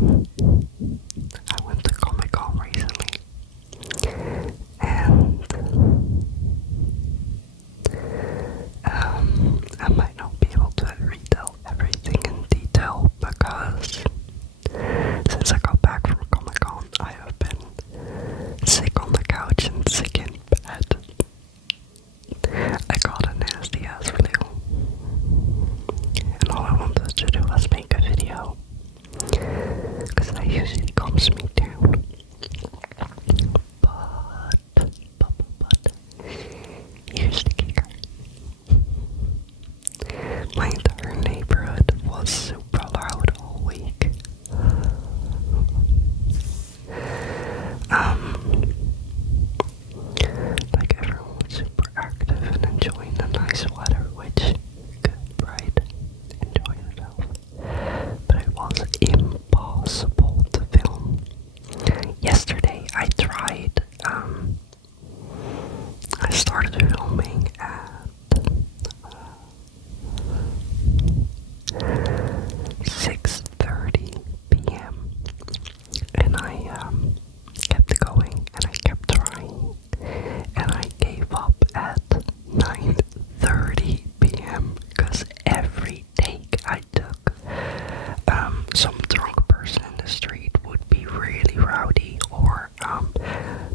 then I went to Comic-Con recently, and I might not be able to retell everything in detail because since I got back from Comic-Con, I have been sick on the couch and sick in bed. I got a nasty ass flu, and all I wanted to do was make a video, because that usually calms me down. But, here's the kicker. My entire neighborhood was super loud all week. Like everyone was super active and enjoying the nice weather, which good, right? Enjoy yourself. But it was impossible to film. Yesterday I tried, I started filming at 6:30 p.m. and I kept going and I kept trying and I gave up at 9:30 p.m. because every take I took, some drunk person in the street would be really rowdy, or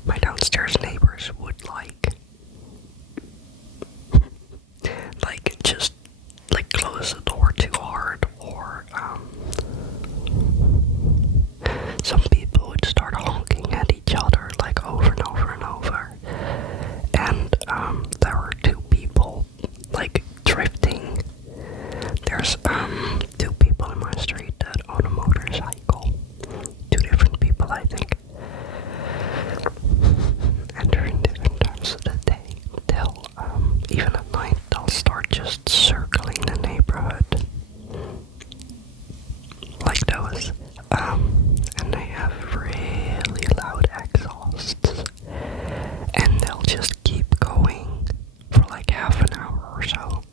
my downstairs neighbors would just close the door too hard, or some people would start honking at each other over and over and over, and there were two people drifting. There's two people in my street that own a motorcycle, two different people I think, and during different times of the day they'll even at night they'll start just circling the neighborhood like those, and they have really loud exhausts, and they'll just keep going for half an hour or so,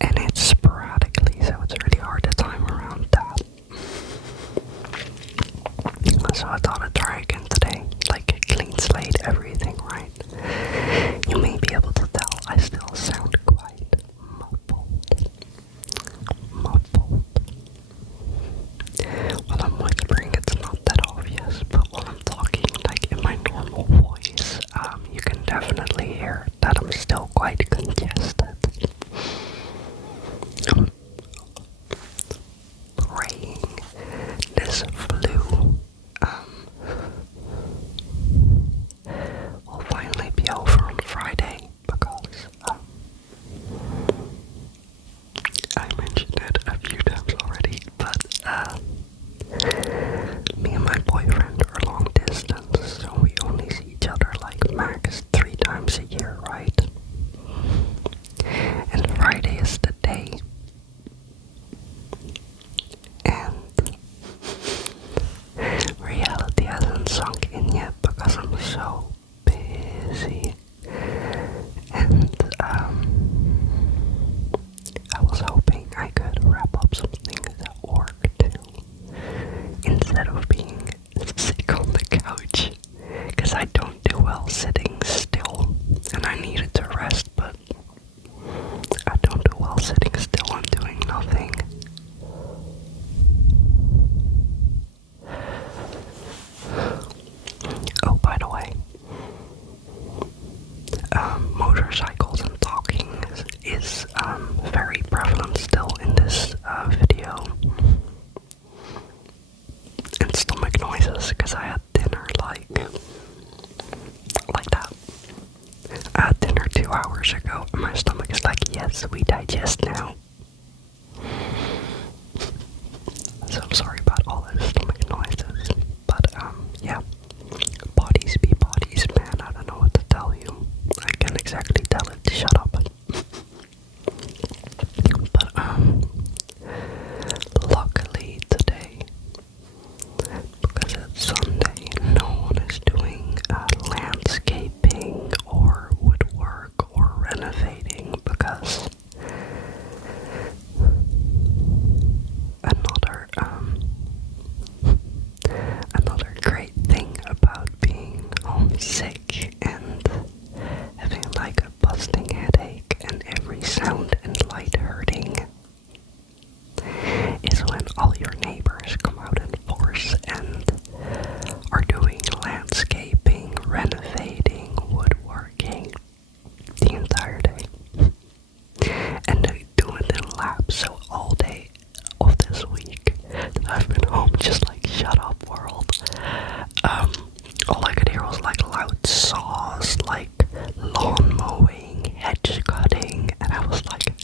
and it's sporadically, so it's really hard to time around that. So I thought I'd try again today, clean slate, everything, right? You may be able to tell I still sound quite muffled. When I'm whispering, it's not that obvious, but when I'm talking in my normal voice, you can definitely hear that I'm still quite congested. I'm praying this flu will finally be over on Friday, because I mentioned it a few times already, but me and my boyfriend are long distance, so we only see each other max 3 times a year, right? And Friday is the day, and reality hasn't sunk in yet because I'm so busy, and I was hoping I could wrap up some things at work too, instead of being sick on the couch, because I don't do well sitting still, and I needed to rest, but I don't do well sitting still and doing nothing. Oh, by the way, motorcycles and talking is very prevalent still in this video, and stomach noises, because I had dinner like that. I had dinner 2 hours ago, and my stomach is yes, we digest now. So I'm sorry about all those stomach noises, but yeah, bodies be bodies, man. I don't know what to tell you. I can't exactly tell it to shut up. But luckily today, because it's Sunday, no one is doing landscaping or woodwork or renovating, because another your neighbors come out in force and are doing landscaping, renovating, woodworking the entire day. And they do it in labs, so all day of this week that I've been home just like, shut up world. All I could hear was like loud saws, like lawn mowing, hedge cutting, and I was like,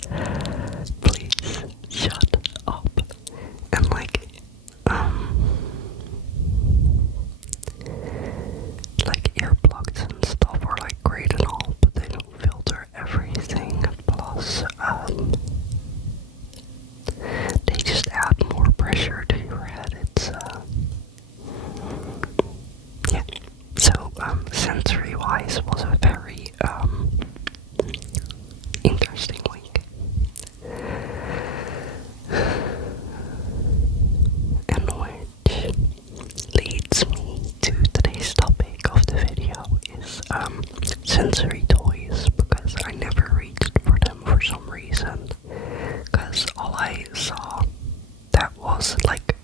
please shut up. And like earplugs and stuff are like great and all, but they don't filter everything. Plus, they just add more pressure to your head. It's yeah. So sensory-wise was a very interesting week. And which leads me to today's topic of the video is sensory toys, because I never reached for them for some reason, because all I saw that was like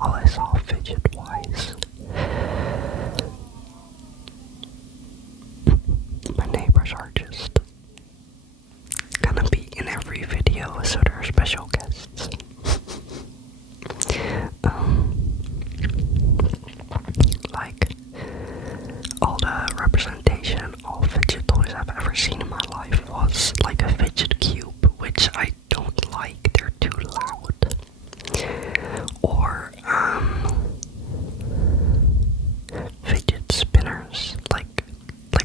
all I saw fidget wise. My neighbors are just gonna be in every video, so they're special guests. Like all the representation of fidget toys I've ever seen in my life was like a fidget cube, which I don't like, they're too loud. Or fidget spinners, like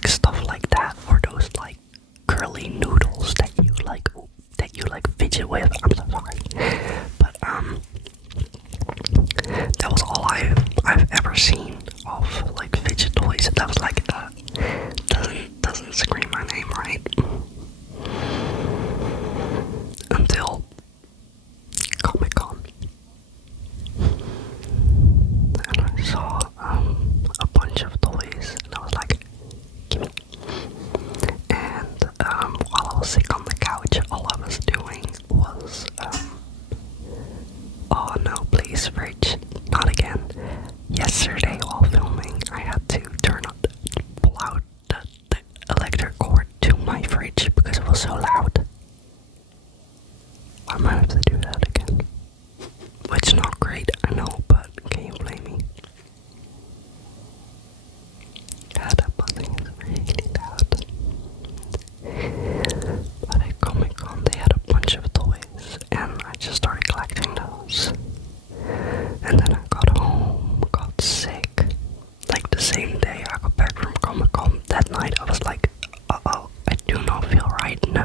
stuff like that, or those like curly noodles that you like fidget with. I'm so sorry, but that was all I've ever seen of like fidget toys. That was like doesn't scream my name right until Comic-Con, and I saw a bunch of toys, and I was like, gimme. And while I was sick on the couch, all I was doing was oh no, please, fridge, not again. Yesterday while filming, I had to pull out the electric cord to my fridge because it was so loud. I might have to do that again. Which is not great, I know, but can you blame me? Yeah, that buzzing is really loud. But at Comic-Con they had a bunch of toys, and I just started collecting those. And then I got home, got sick. Like the same day I got back from Comic-Con, that night I was like, uh-oh, I do not feel right, no.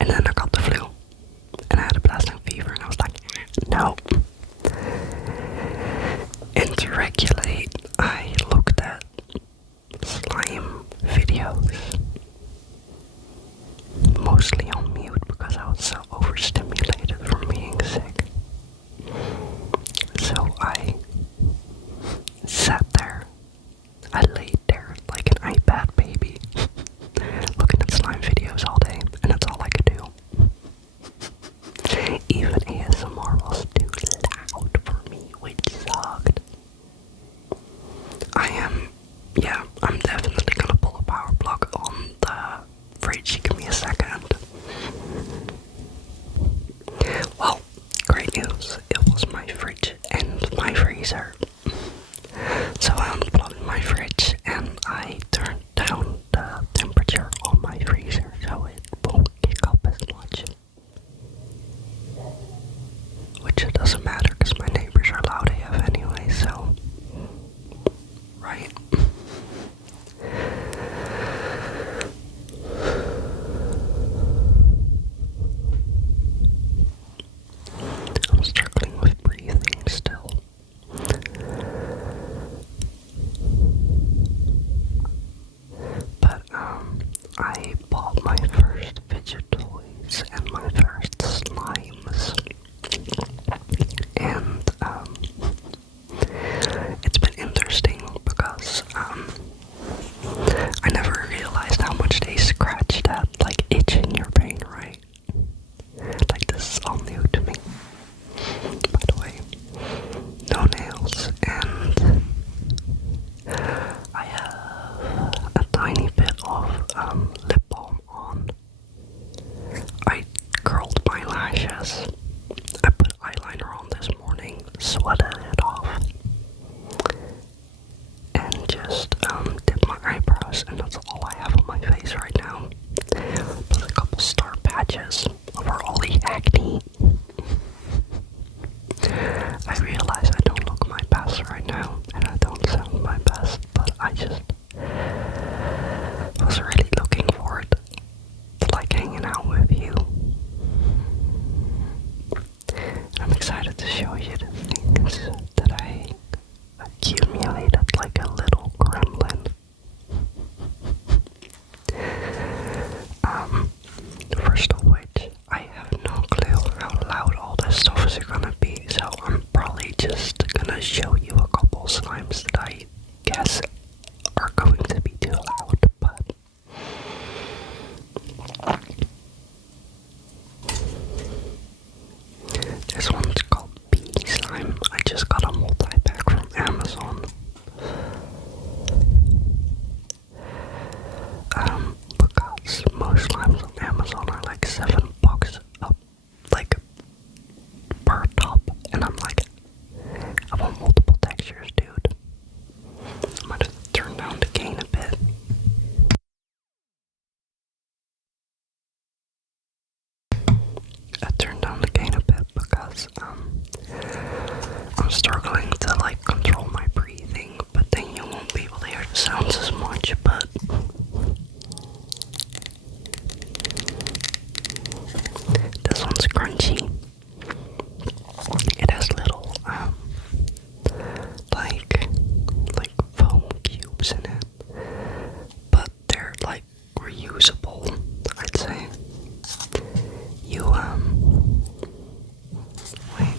And then I got the flu, and I had a blasting fever, and I was like, no. And to regulate, I looked at slime videos, mostly on mute because I was so overstimulated from being sick. So I sat there, I laid there like an iPad baby, looking at slime videos all day, and that's all I could do. Even ASMR was too loud for me, which sucked. I'm definitely gonna pull a power plug on the fridge. Give me a second. Well, great news. It was my fridge and my freezer. So I unplugged my fridge and I turned down the temperature on my freezer so it won't kick up as much. Which it doesn't matter because my neighbors are loud AF anyway, so... Right. I'm struggling with breathing still. But I bought my first fidget toys and my first slimes. show you the things that I accumulated like a little gremlin. First of which, I have no clue how loud all this stuff is gonna be, so I'm probably just gonna show you a couple slimes that I guess are going to be too loud, but this one's called Bee Slime. I just got a multi-pack from Amazon. Because most slimes on Amazon are like $7 up, like per top, and I'm like, I want multiple textures, dude. I might have to turn down the gain a bit. I turned down the gain a bit because I'm struggling to like control my breathing, but then you won't be able to hear the sounds as much, but this one's crunchy. It has little like foam cubes in it, but they're like reusable, I'd say. You wait.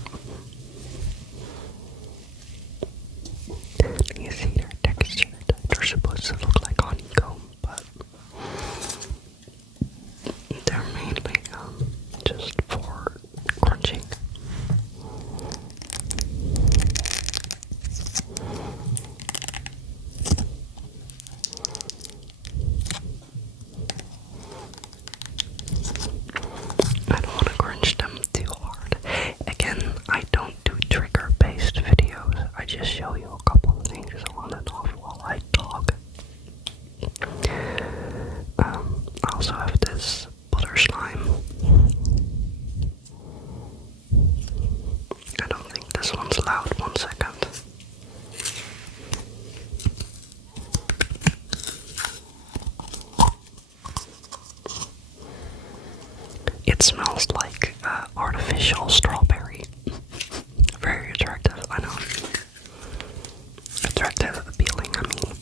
You see their texture? They're supposed to look like honeycomb, but they're mainly just for crunching. I don't want to crunch them too hard. Again, I don't do trigger-based videos. I just show you a couple of things on and off while I talk. I also have this butter slime. I don't think this one's loud. 1 second. It smells like artificial strawberry. Very attractive, I know. Attractive, appealing, I mean.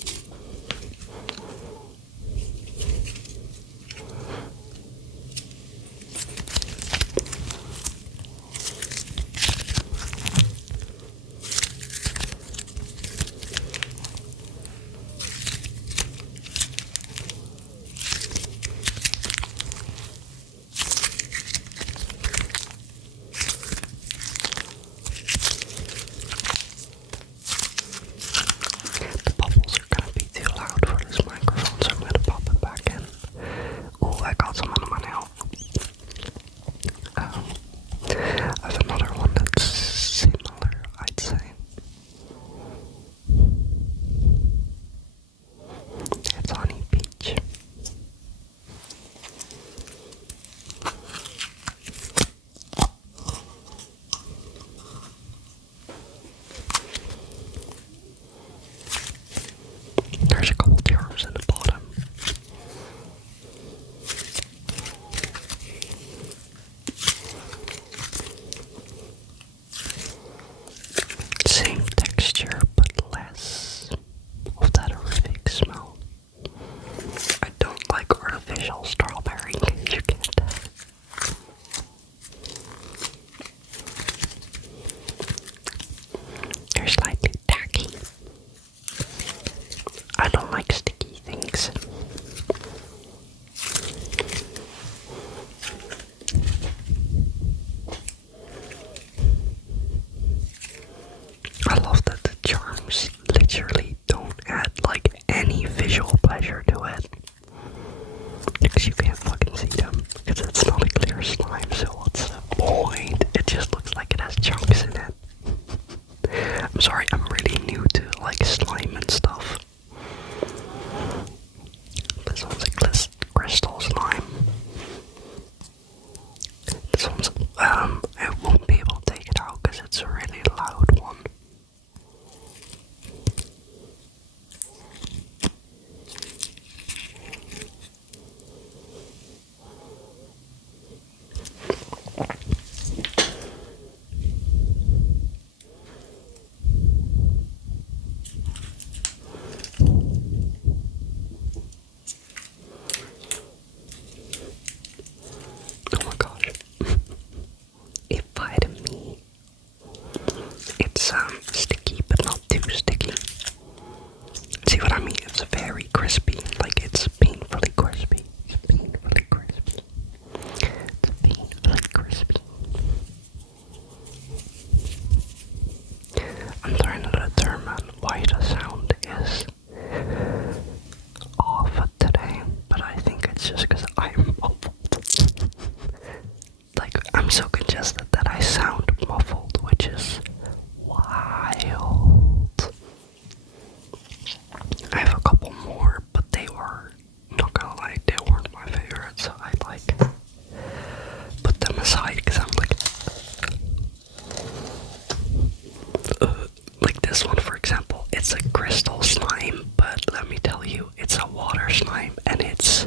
it's a crystal slime, but let me tell you, it's a water slime and it's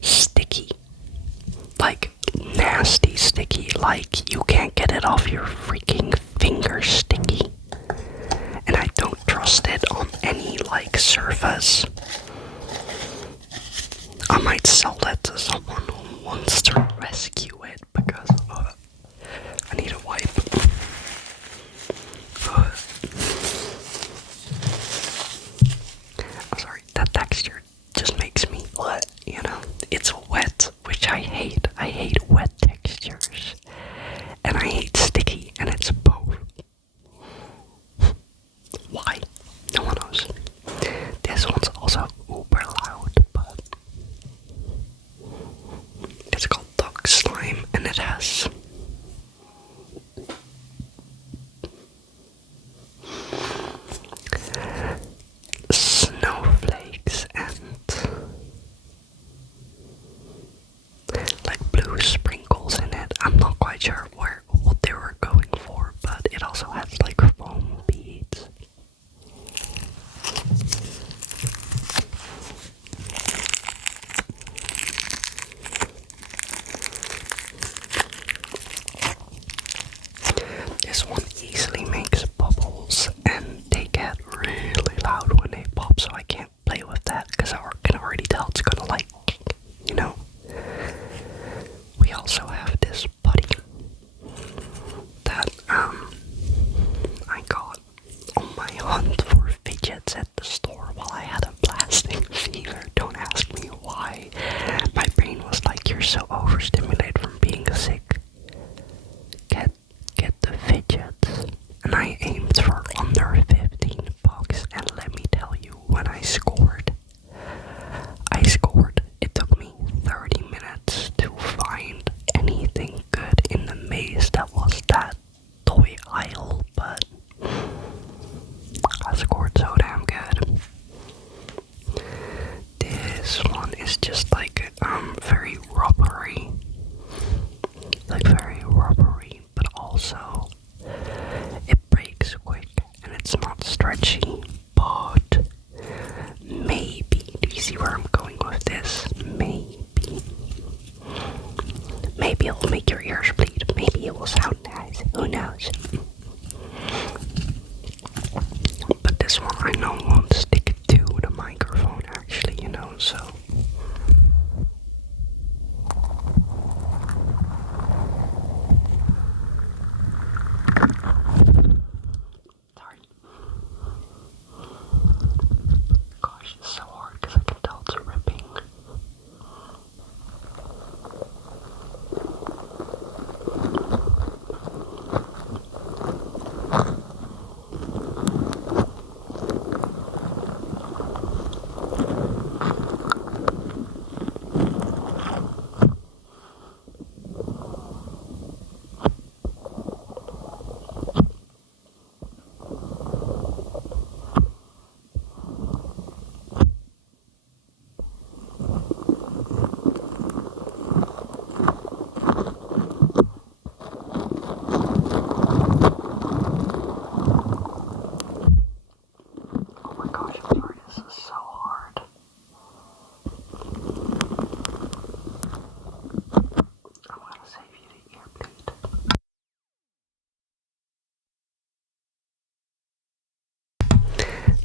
sticky. Like, nasty sticky. Like, you can't get it off your freaking finger sticky. And I don't trust it on any, like, surface. I might sell that to someone who wants to rescue it because I need a wipe. I'm sorry, that texture just makes me wet, you know? It's wet, which I hate. I hate wet textures. And I hate sticky, and it's both. Why? No one knows. This one's also uber loud, but it's called dog slime, and it has snowflakes and like blue sprinkles in it. I'm not quite sure what they were going for, but it also has like foam beads. This one easily makes bubbles and they get really loud when they pop, so I can't play with that because I can already tell it's gonna, like, you know. We also have this buddy that I got on my hunt for fidgets at the store while I had a blasting fever. Don't ask me why. My brain was like, you're so overstimulated from being sick. Get the fidgets. And I aimed for under 15 bucks, and let me tell you, when I scored. It took me 30 minutes to find anything good in the maze that was that toy aisle, but I scored so damn good. This one is just like very rubbery. But also it breaks quick and it's not stretchy, but maybe, do you see where I'm going with this? Maybe it'll make your ears bleed, maybe it will sound nice, who knows? But this one I know won't stick to the microphone actually, you know, so. Sorry. Gosh, it's so hard because I can tell it's ripping.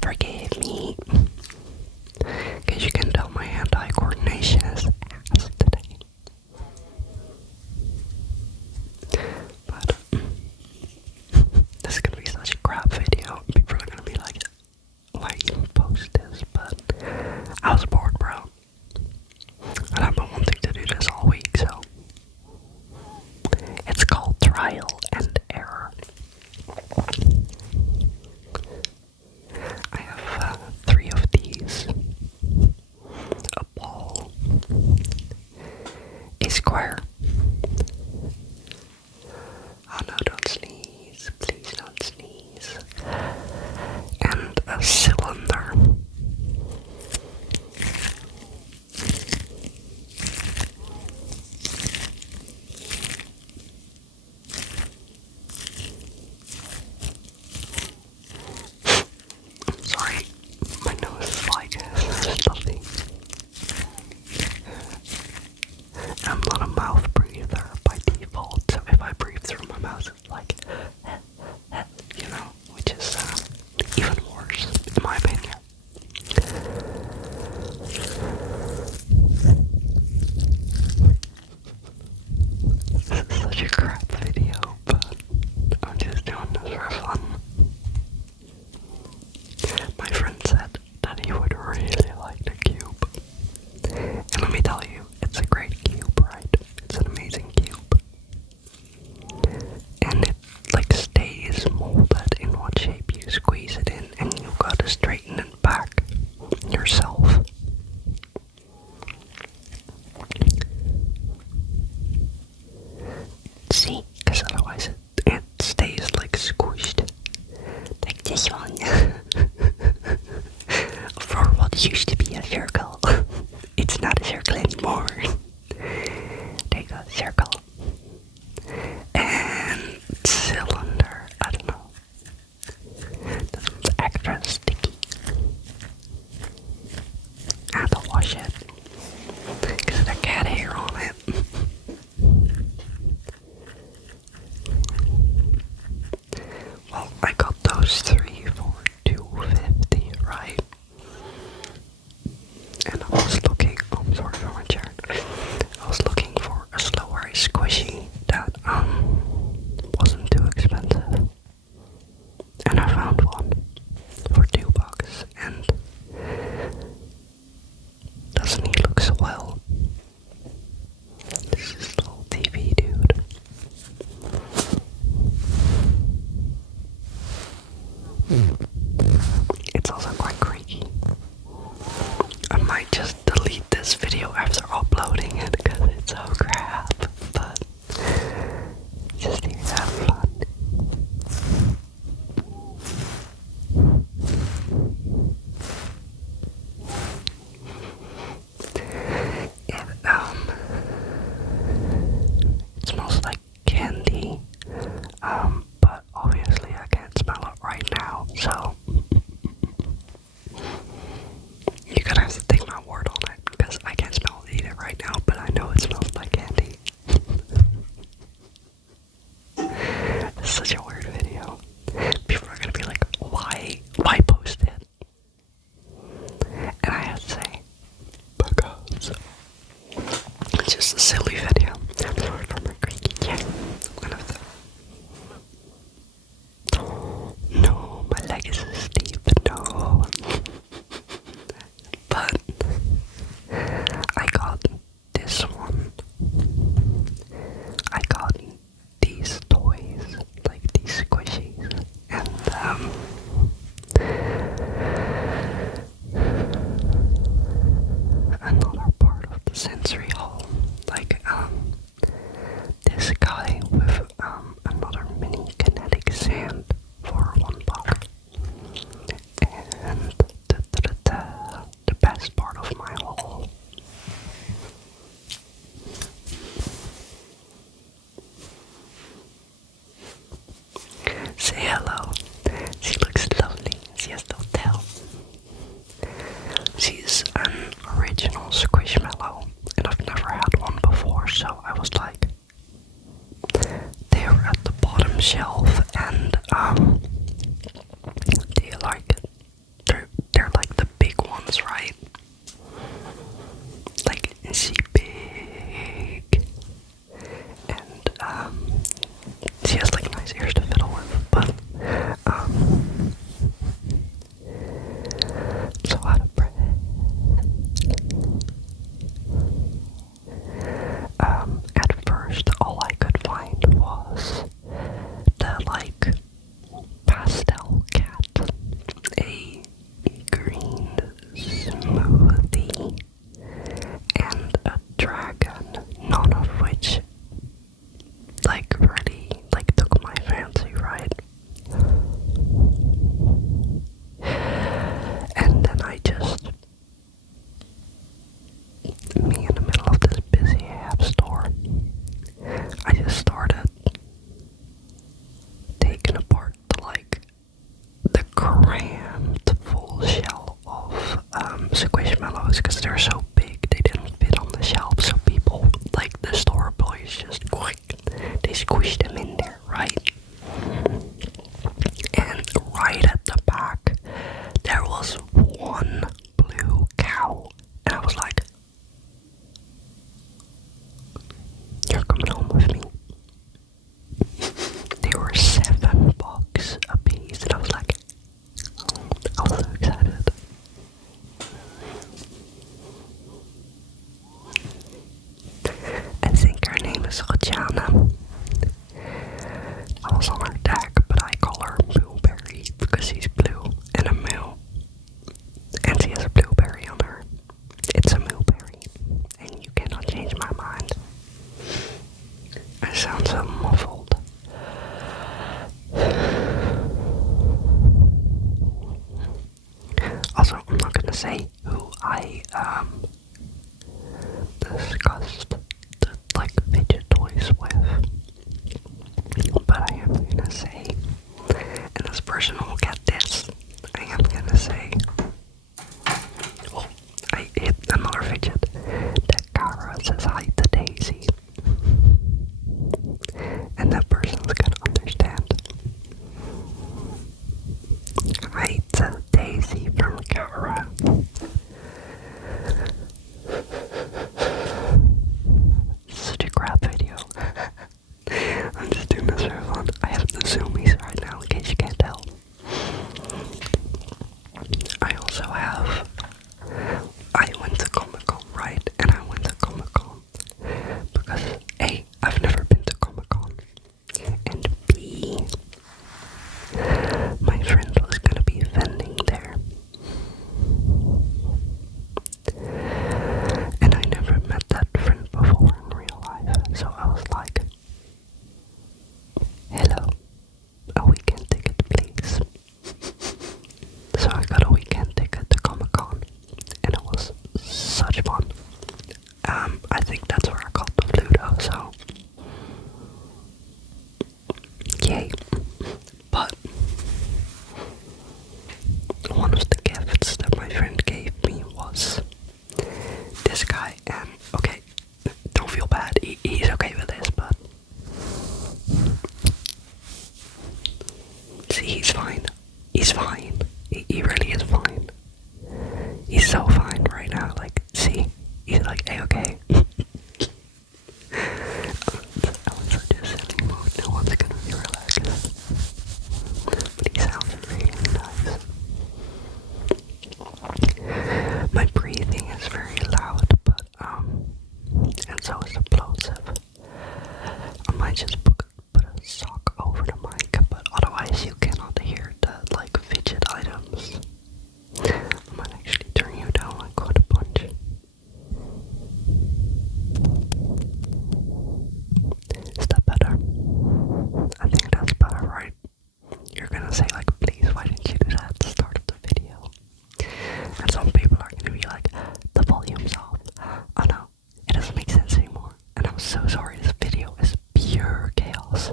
Forgive me, because you can tell my hand-eye coordination is ass today. But this is gonna be such a crap video. People are gonna be like, why even post this? But I was bored, bro. And I've been wanting to do this all week, so it's called trial and error. I have 3 of these. A ball. A square. Oh no, don't sneeze. Please don't sneeze. And a cylinder. Well, I got those three for $2.50, right? And I was looking, oh, I'm sorry for my chair. I was looking for a slower squishy that wasn't too expensive. And I found one for $2, and doesn't he look so well? This is a little TV dude. It's also quite creaky. I might just delete this video after uploading it because it's so crap, but just here to have fun. It smells like candy, but obviously I can't smell it right now, so you're gonna have to take my word on it, because I can't smell it either right now, but I know it smells like candy. It's such a weird video. People are gonna be like, why post it? And I have to say, because it's just a silly video. I'm sorry for my creaky chair. I'm gonna have to... No, my leg is asleep, no. But I got this one. I got these toys, like these squishies, and another part of the sensory hall, like this guy with another mini kinetic sand for $1. And the best part of my haul. Say hello. She looks lovely. She has no tail. She's an original Squishmallow, and I've never had one before, so I was like, they're at the bottom shelf, and they're like the big ones, right? Like, is she big? And she has like nice ears to fiddle with, but so out of breath. At first, all I could find was the like pastel cat, a green smoothie, and a dragon, none of which like really like took my fancy, right? And then me in the middle of this busy app store, I just started taking apart the crammed full shell of Squishmallows, because they're so big they didn't fit on the shelf, so people, like the store employees, just they squished them in there, right? And right at the back there was one blue cow, and I was like, you're coming home with me. They were $7 a piece, and I was like, I was so excited. I think her name is Rojana. I was on her deck, but I call her Blueberry because she's blue and a moo. And she has a blueberry on her. It's a mooberry, and you cannot change my mind. I sound so muffled. Also, I'm not gonna say who I discussed the like fidget toys with, but I am gonna say, and this person will get this, I am gonna say, oh, I hit another fidget, that Kara says hi to Daisy, and that person's gonna understand. yay. But one of the gifts that my friend gave me was this guy, and okay, don't feel bad, he's okay with this, but see, he's fine. He's fine. He really is fine. He's so fine right now. Like, see, he's like, hey, okay. I was such a silly mood. No one's gonna be relaxed. But he sounds really nice. My breathing is very loud, but and so is the plosive. I might just put a sock over the mic, but otherwise you cannot hear the like fidget items. I might actually turn you down like quite a bunch. Is that better? I think that's better, right? You're gonna say like, please, why didn't you do that at the start of the video? And some people are gonna be like, the volume's off. Oh no, it doesn't make sense anymore. And I'm so sorry, this video is pure chaos.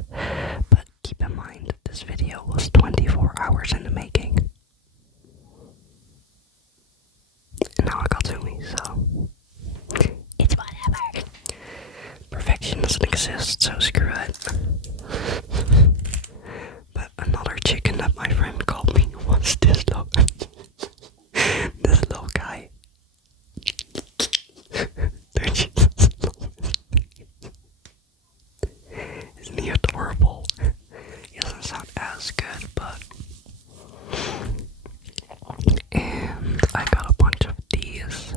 But keep in mind, this video was 24 hours in the making. And now I got to me, so it's whatever. Perfection doesn't exist, so screw it. But another chicken that my friend called me was this little, this little guy. Isn't he adorable? He doesn't sound as good, but. And I got a bunch of these,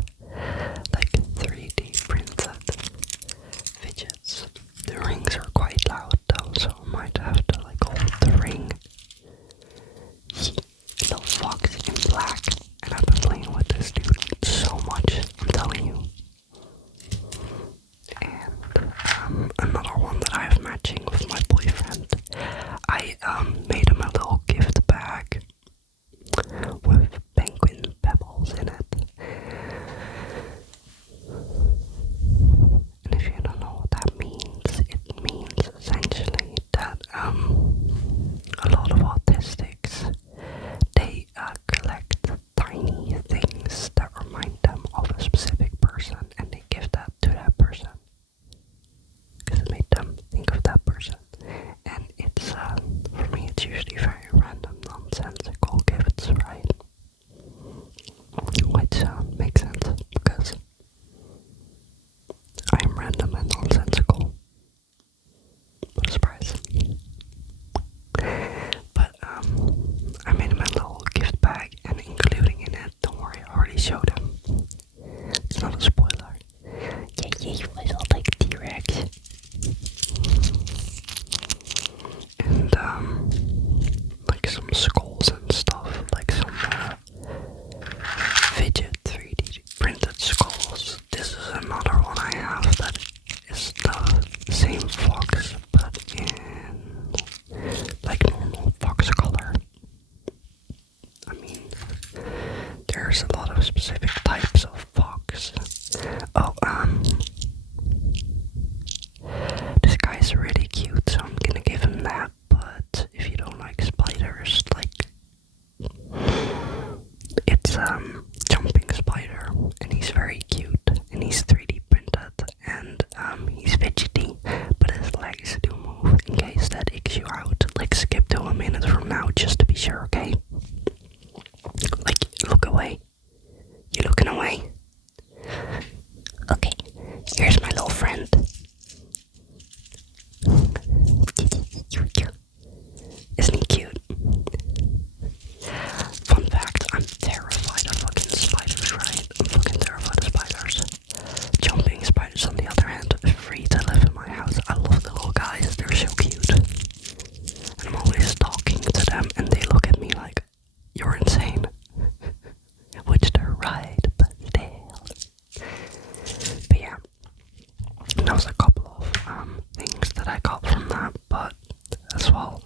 like 3D printed fidgets. The rings are quite loud though, so I might have to like hold the ring. Little fox in black, and I've been playing with this dude so much, I'm telling you. And another one that I have matching with my boyfriend. I made him a little gift bag with penguin pebbles in it. And if you don't know what that means, it means essentially that a lot of autistics, they collect tiny things that remind them of a specific person, and they give that to that person because it made them think of that person. And it's for me it's usually very random, nonsensical gifts, right? Which makes sense because I am random and nonsensical. What a surprise. But I made him a little gift bag, and including in it, don't worry, I already showed him. It's not a spoiler. Yeah, he was all like T-Rex. And like some skulls and stuff, like some fidget 3D printed skulls. This is another one I have that is the same fox, but in like normal fox color. I mean, there's a lot of specific types of fox. Oh, this guy's really cute, so I'm gonna give him that. But if you don't like spiders, like it's jumping spider, and he's very cute, and he's 3D printed, and he's fidgety, but his legs do move in case that icks you out. Like skip to a minute from now just to be sure, okay? Like look away. You looking away? Okay, here's my little friend. Isn't he cute? Fun fact, I'm terrified of fucking spiders, right? I'm fucking terrified of spiders. Jumping spiders, on the other hand, are free to live in my house. I love the little guys, they're so cute. And I'm always talking to them, and they look at me like, you're insane. Which they're right, but still. But yeah, that was a couple of things that I got from that, but as well,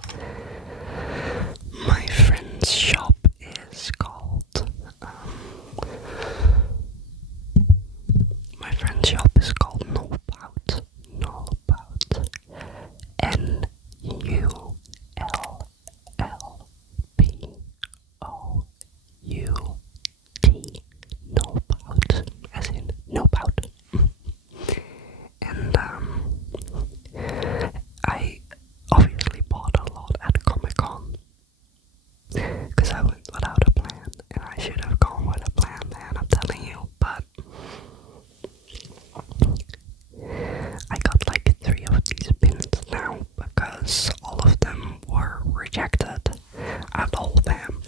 my friend's shop is called rejected at the whole fam.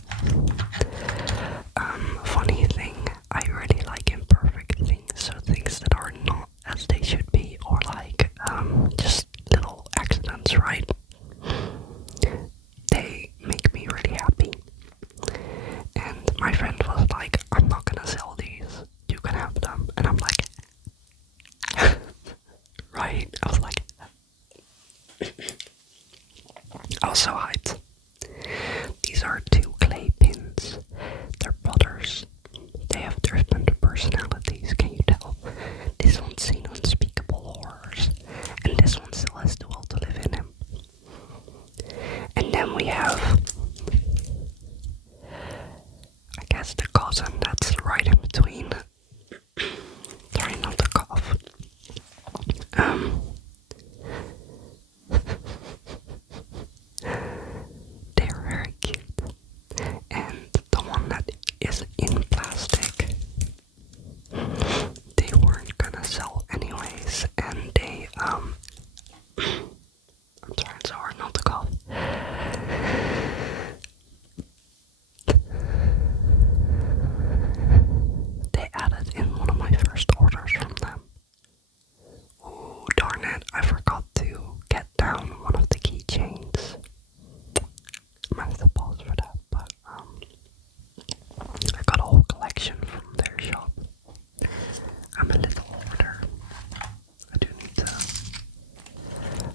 Funny thing, I really like imperfect things, so things that are not as they should be, or like just little accidents, right? They make me really happy. And my friend was like, I'm not gonna sell these, you can have them. And I'm like, right? I was like, I was so hyped. These are 2 clay pins. They're brothers. They have different personalities, can you tell? This one's seen unspeakable horrors, and this one still has the will to live in him. And then we have, I guess, the cousin that's right in between. Trying not to cough. They're very cute. And the one that is in plastic, they weren't gonna sell anyways, and they, I'm trying so hard not to cough. They added in one of my first orders from them. Ooh, darn it, I forgot to get down one of the keychains. I might have to pause for that, but I got a whole collection from their shop. I'm a little hoarder. I do need to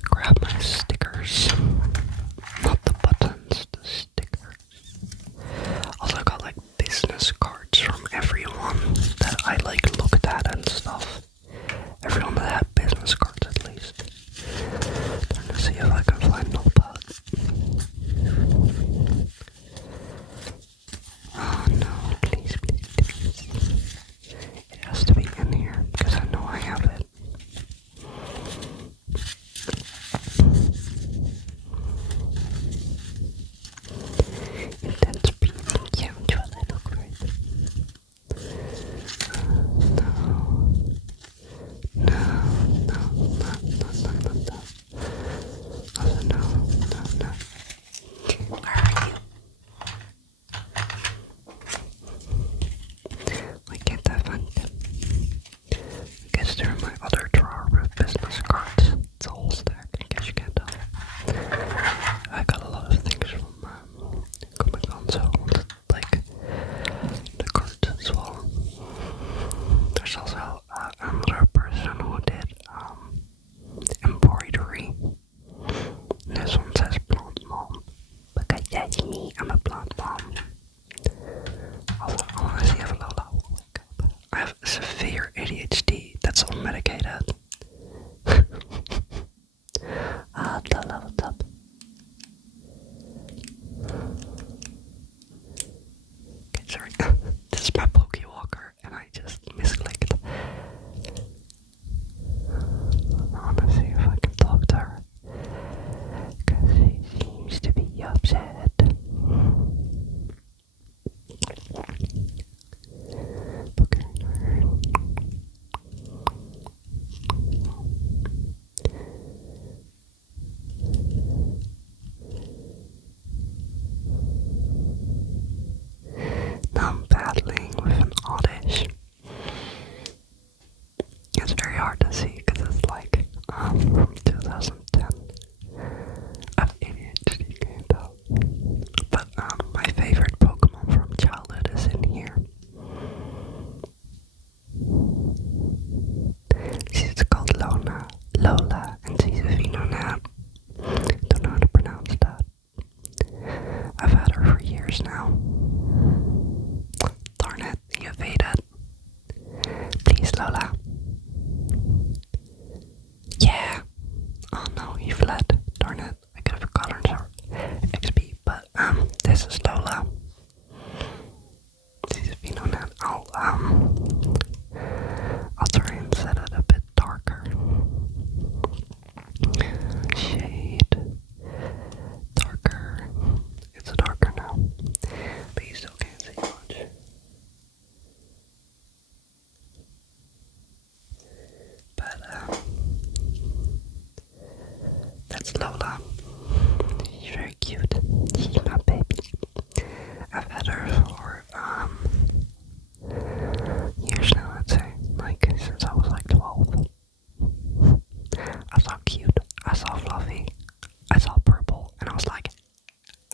grab my stickers. Not the buttons, the stickers. Also got like business cards from everyone that I like looked at and stuff. Everyone that had business cards at least. Trying to see if I can find no bug. Oh no, please, please, please. It has to be in here because I know I have it. Intense breathing count while I look for it. No. Where are you? Why can't I find them? I guess they're in my other drawer with business cards. It's a whole stack, in case you can't tell. I got a lot of things from Comic Con, so I wanted, like, the cards as well. There's also another person who did embroidery. This one says blonde mom, because that's me, I'm a blonde mom. Also, I want to see if Lola will wake up. I have severe ADHD that's unmedicated. Lola, what's up? Okay, sorry. This is my Pokewalker, and I just misclicked. I want to see if I can talk to her, because she seems to be upset. Now I'm battling with an oddish. It's very hard to see because it's like from 2010. I have ADHD, can't tell. But my favorite Pokemon from childhood is in here. She's called Lola, and she's a Venonat. Don't know how to pronounce that. I've had her for years now. Darn it, he evaded. Please, Lola. Yeah. Oh no, he fled. Darn it, I could have gotten her XP, but this is Lola. She's been on that. I'll try and set it a bit darker. Shade. Darker. It's darker now. But you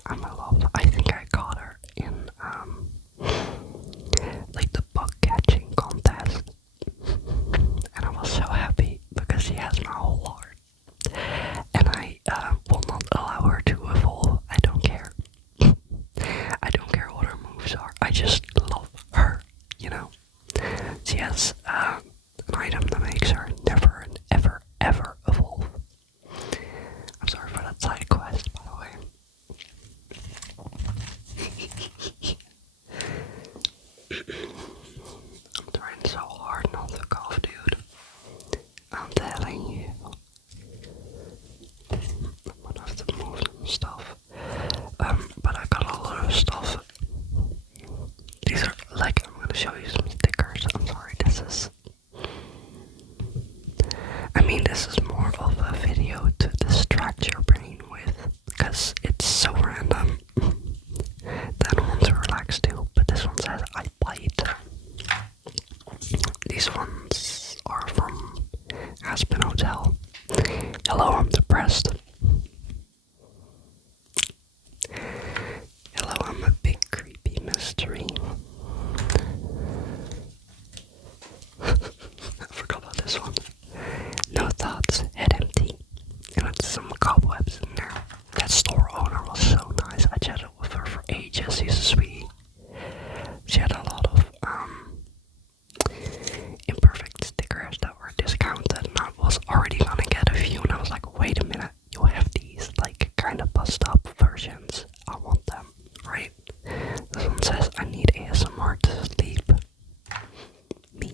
I'm in love. I think I got her in like the bug catching contest, and I was so happy because she has my whole heart, and I will not allow her to evolve. I don't care. I don't care what her moves are. I just love her, you know. She has an item that makes her never and ever evolve. I'm sorry for that side quest, by the way. I'm trying so hard not to cough, dude. I'm telling you. I'm gonna have to move some stuff. But I got a lot of stuff. These are, like, I'm gonna show you some stickers. I'm sorry, this is more of a video to distract your brain with, because it's so random. That one's relaxed too, but this one says I bite. These ones are from Aspen Hotel. Hello, I'm depressed. Hello, I'm a big creepy mystery. I forgot about this one. No thoughts, head empty. And it's some cobwebs in there. That store owner was so nice. I chatted with her for ages. She's a sweetie. She had a lot of imperfect stickers that were discounted, and I was already gonna get a few, and I was like, wait a minute, you have these like kind of bust up versions. I want them, right? This one says I need ASMR to sleep. Me.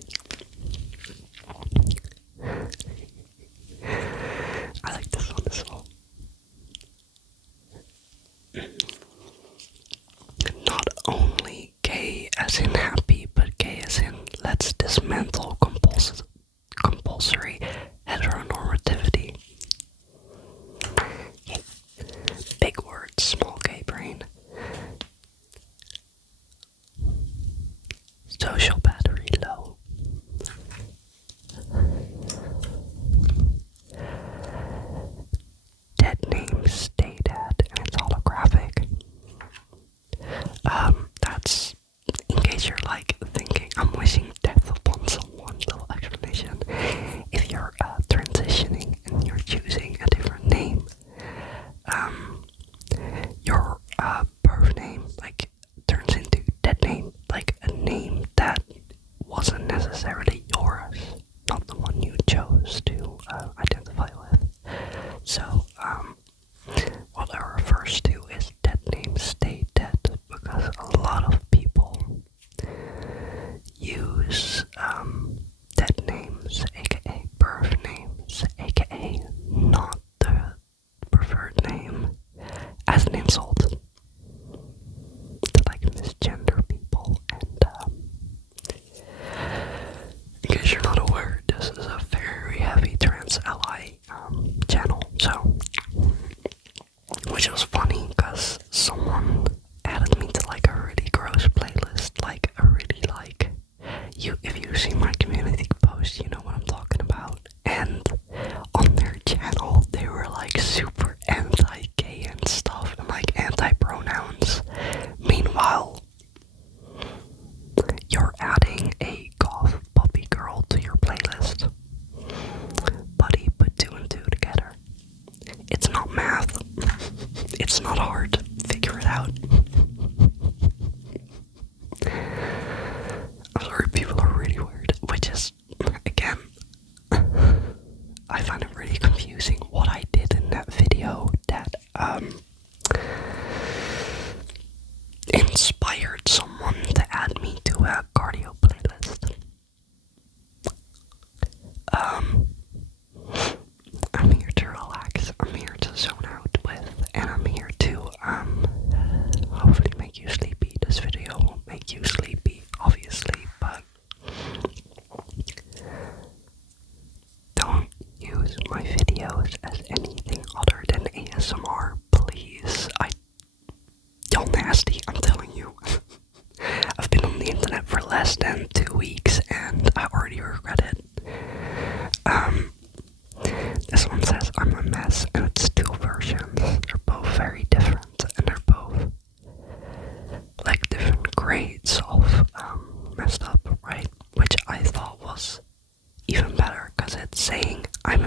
I like this one as well. Not only gay as in happy, but gay as in let's dismantle compulsory heteronormativity. Big words, small gay brain. Social battery low. Dead names stay dead, and it's holographic. That's in case you're like thinking, I'm wishing death upon someone, little explanation. If you're transitioning and you're choosing a different name, your birth name like turns into dead name, like a name that wasn't necessarily yours, not the one you chose to identify with. So, what that refers to is dead names stay dead, because a lot of people use dead names, aka birth names, aka not the preferred name, as an insult to like misgender people. And in case you're not aware, this is a very heavy trans ally channel, so, which was funny because someone added me to like a really gross playlist, like a really like, if you see my community post, you know what I'm talking about. And on their channel, they were like super anti-gay and stuff, and like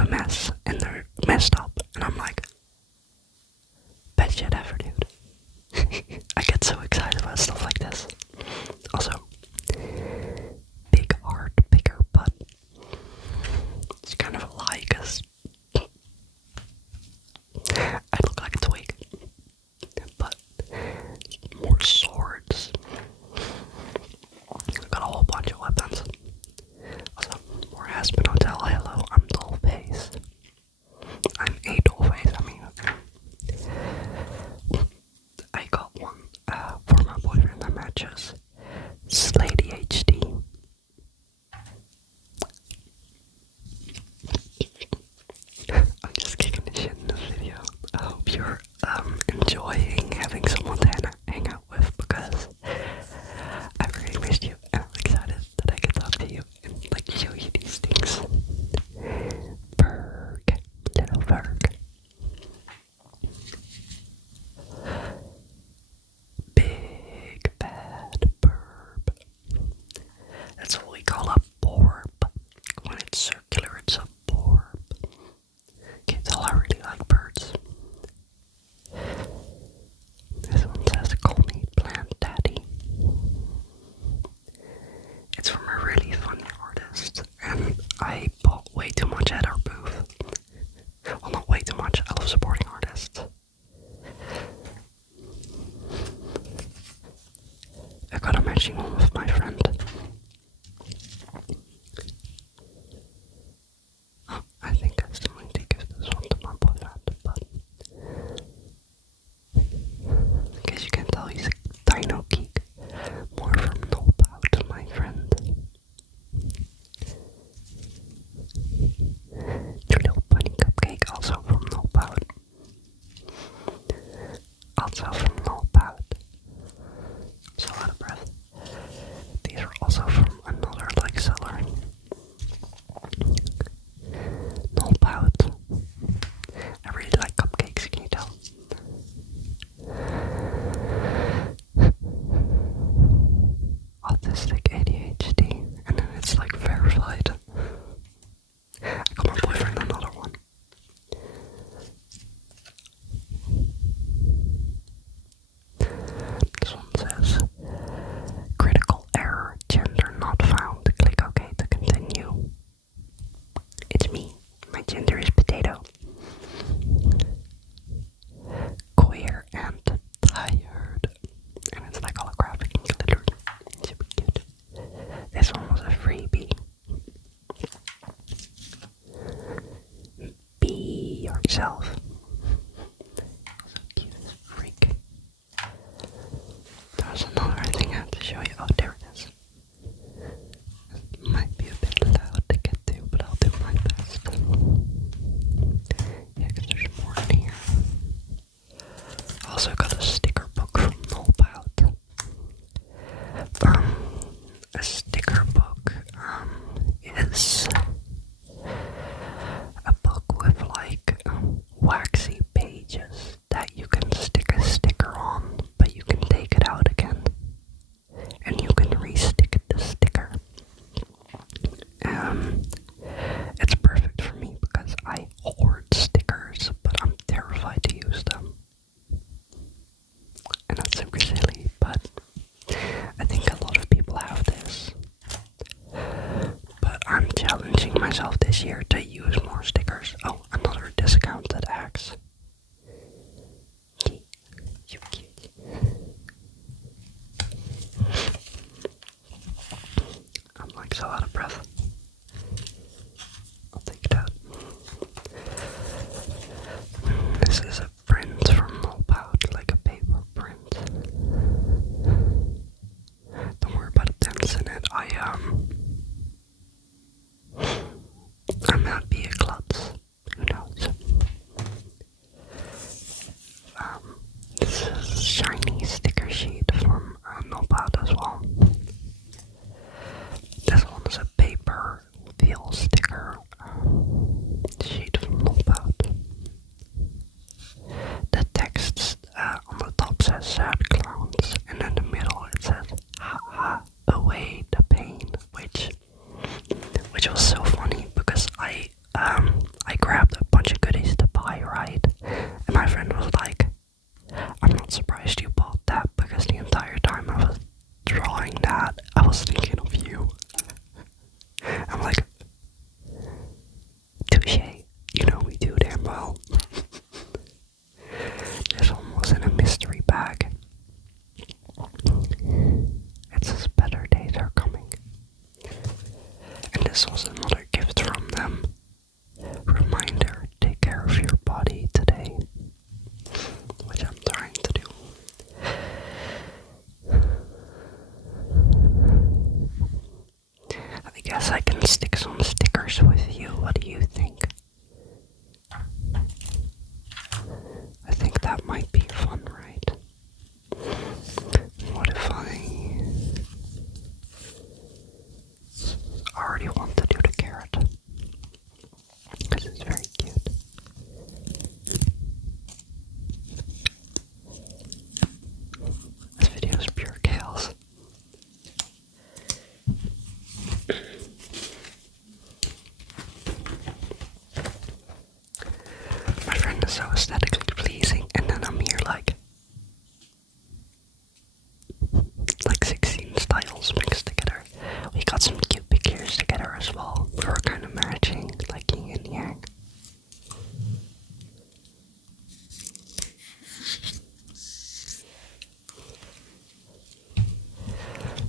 mess and they're messed up, and I'm like, best shit ever, dude. I get so excited about stuff like this. Also, big heart, bigger butt. It's kind of a lie, because I look like a twig. But more swords. I've got a whole bunch of weapons. Also, more Aspen Hotel. Hello, I'm Dollface. I'm a Dollface, I mean. I got one for my boyfriend that matches Slady HD. I'm just kicking the shit in this video. I hope you're enjoying having someone to hang out with, because I really missed you, and I'm excited that I can talk to you and like show you these things. Berg, little Berg. Big bad burb. That's what we call a borb. When it's circular, it's a borb. Can't tell I really like birds. This one says, call me Plant Daddy. It's from a really funny artist, and I bought way too much at our booth. Well, not way too much, I love supporting artists. I got a matching one with my friend. Oh, I think I still need to give this one to my boyfriend, but in case you can't tell, he's a dino geek. More from Nobout to my friend. Your little bunny cupcake, also from Nobout. Also from Nobout. So out of breath. These are also from another like seller. Nobout. I really like cupcakes, can you tell? Autistic ADHD, and then it's like verified. I got my boyfriend another one. This one says, critical error, gender not found. Click OK to continue. It's me. My gender is potato. Queer and tired. And it's like holographic and glitter. Super cute. This one was a freebie. Be yourself. So cute as freak. There's another thing I have to show you. Oh, there it is. It might be a bit loud to get to, but I'll do my best. Yeah, because there's more in here. I also got a sticker book from Nobout. A sticker book is a book with like waxy pages that you can stick a sticker on, but you can take it out again and you can re-stick the sticker. It's perfect for me because I hoard stickers, but I'm terrified to use them. And that's super silly, but I think a lot of people have this. But I'm challenging myself this year to use more stickers. Oh, another discounted axe. Cute. I'm like so out of breath. I'll take it out. This is a print from Nobout, like a paper print. Don't worry about the dents in it. I might be a klutz. Who knows? This is a shiny sticker sheet from Nobout as well. This one is a paper wheel sticker sheet from Nobout. The text on the top says sad clowns, and in the middle it says ha ha away the pain, which was so funny because I was thinking of you. I'm like, touche, you know we do damn well. This one was in a mystery bag. It says better days are coming. And this was another gift from them. Reminder, take care of your body today. Which I'm trying to do. I guess I can stick some stickers with you. What do you think? I think that might be fun, right? What if I already want to do the carrot? Because it's very cute. This video is pure chaos. My friend is so aesthetically pleasing, and then I'm here like 16 styles mixed together. We got some cute pictures together as well. We were kind of matching, like yin and yang.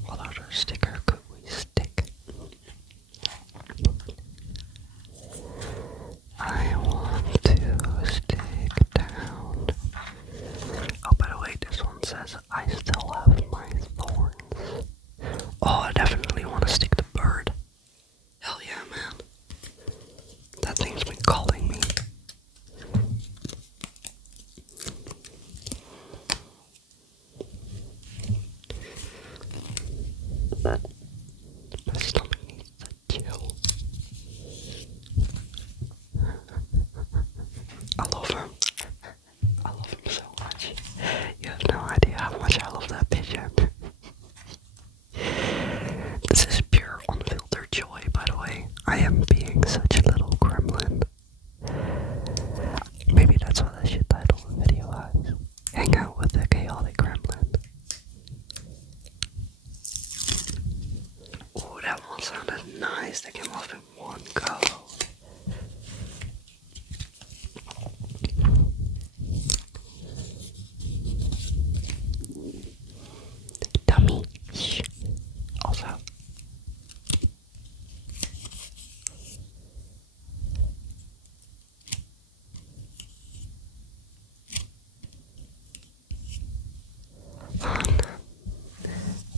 What other sticker could we stick? I want to stick down. Oh, by the way, this one says, I still have my thorns. Oh, I definitely want to stick the bird. Hell yeah, man. That thing's been calling me. My stomach needs to chill. I love him. I love him so much. You have no idea how much I love that pigeon. This is pure unfiltered joy, by the way. I am being such a little gremlin. Maybe that's what I should title the video as. Hang out with the chaotic gremlin. Oh, that one sounded nice. That came off in one go. Dummy. Shh. Also.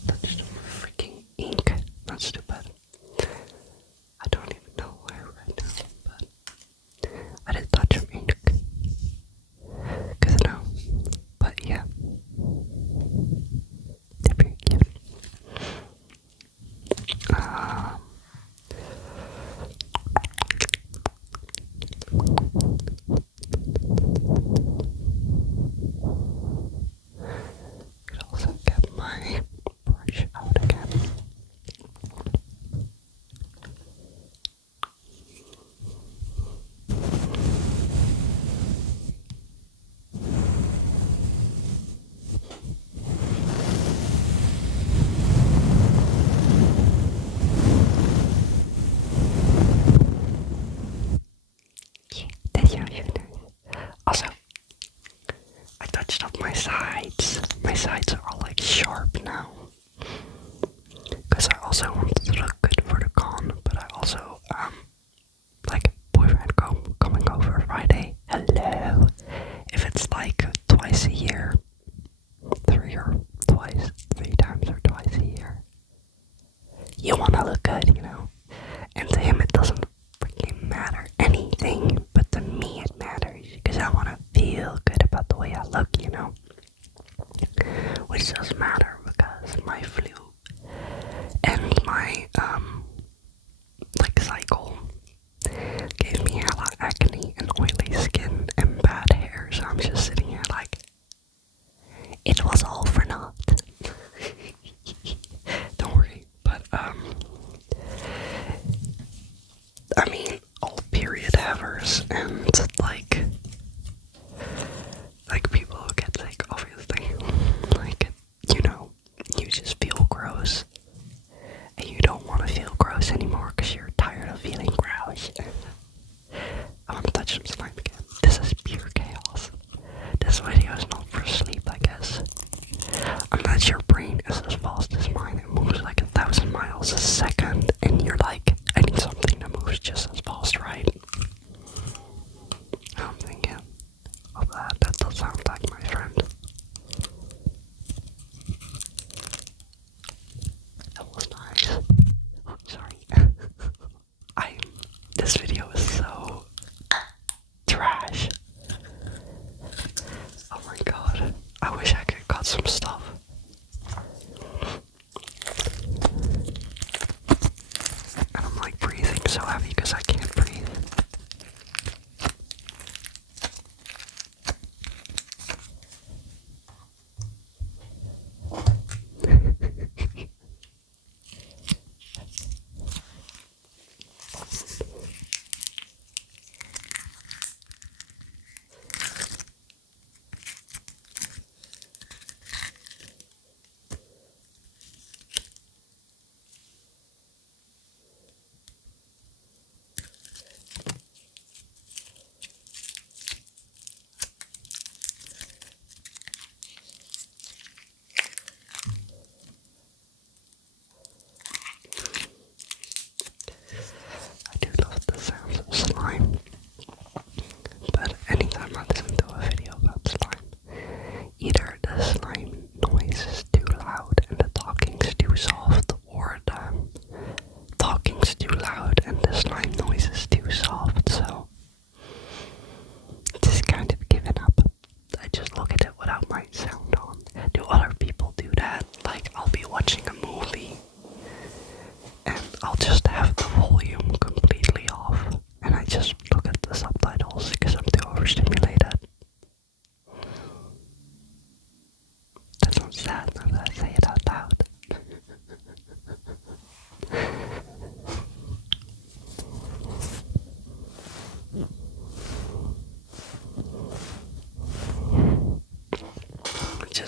Touched some freaking ink. That's too bad. I don't even know where right now, but I did touch some ink. Cause I know. But yeah. They're very cute. Could also get my brush out again. That sounds really nice. Also, I touched up my sides. My sides are all like sharp now. Because I also wanted to look good for the con, but I also, like, boyfriend coming over Friday. Hello. If it's like twice a year, three times or twice a year, you want to look good, you know? And to him it doesn't freaking matter anything, but to me it matters, because I want to feel good about the way I look, you know? Which does matter, because my flu and my, cycle gave me hella acne and oily skin and bad hair, so I'm just sitting here like, it was all for naught. Don't worry, but, I mean, all period havers and, like people who get sick, obviously, like, you know,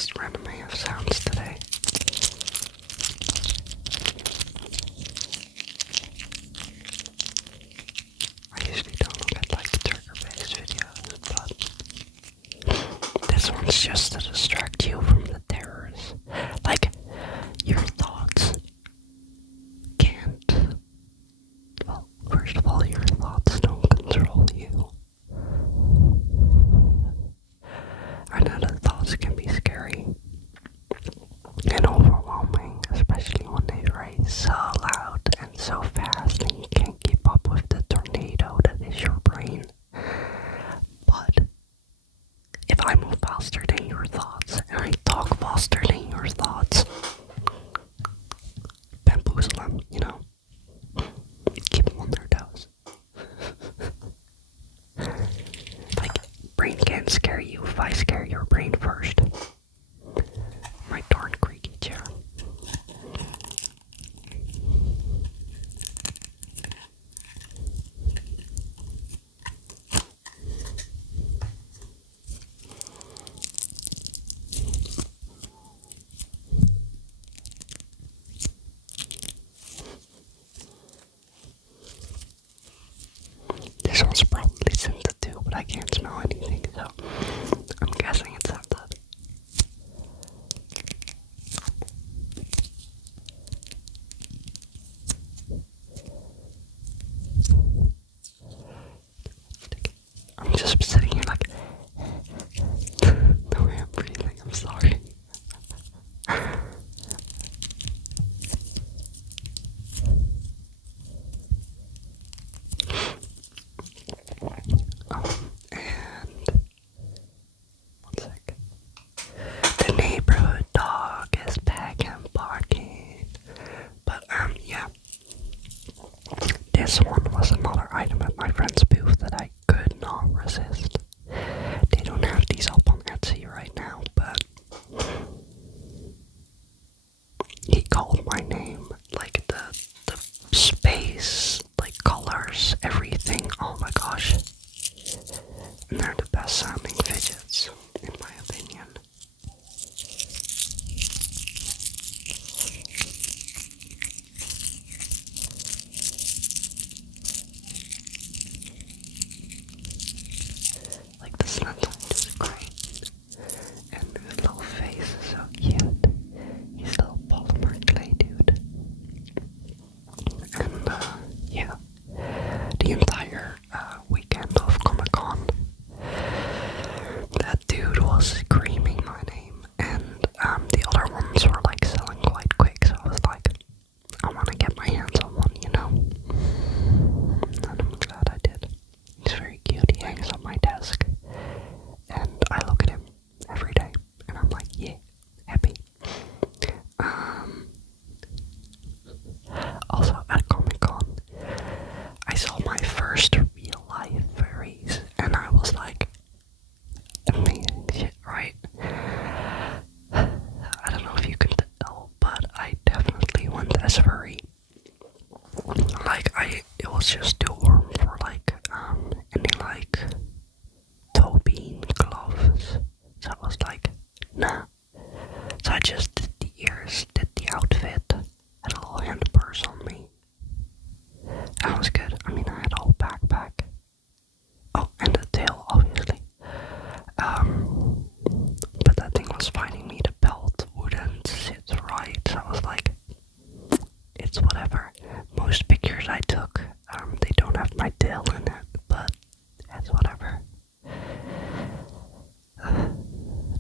just random AF sounds today. I usually don't look at like trigger-based videos, but this one's just to distract you from the terrors. Like, your thoughts can't. Well, first of all, your thoughts don't control you. I know that thoughts can be scary and overwhelming, especially when they race so loud and so fast and you can't keep up with the tornado that is your brain. But if I move faster than your thoughts and I talk faster than your thoughts, bamboozle them, you know? Keep them on their toes. Like, brain can't scare you if I scare your brain first. My darn creaky chair. This one's probably scented too, but I can't smell anything, so I'm guessing it's scented. I'm just sitting here like the way I'm breathing, I'm sorry. And one sec. The neighborhood dog is back and barking. But yeah. This one was another item at my friend's booth that I could not resist. They don't have these up on Etsy right now, but he called my name, like the space, like colors, everything. Oh my gosh. And they're the best sounding fidgets, in my opinion. Like the sunlight is great, and his little face is so cute. He's a little polymer clay dude. And yeah, the entire weekend of Comic-Con, that dude was screaming my name, and the other ones were like selling quite quick, so I was like, I want to get my hands on one, you know? And I'm glad I did. He's very cute. He hangs on my desk, and I look at him every day, and I'm like, yeah, happy. Also at Comic-Con, I saw my first real life furries, and I was like, amazing shit, right? I don't know if you can tell, but I definitely went as furry. Like, it was just too warm for like, any like toe bean gloves. So I was like, nah. So I just did the ears, did the outfit, had a little hand purse on me. That was good. I mean, I had a whole backpack. Oh, and the tail, obviously. But that thing was fighting me. The belt wouldn't sit right. So I was like, it's whatever. Most pictures I took, they don't have my tail in it, but it's whatever.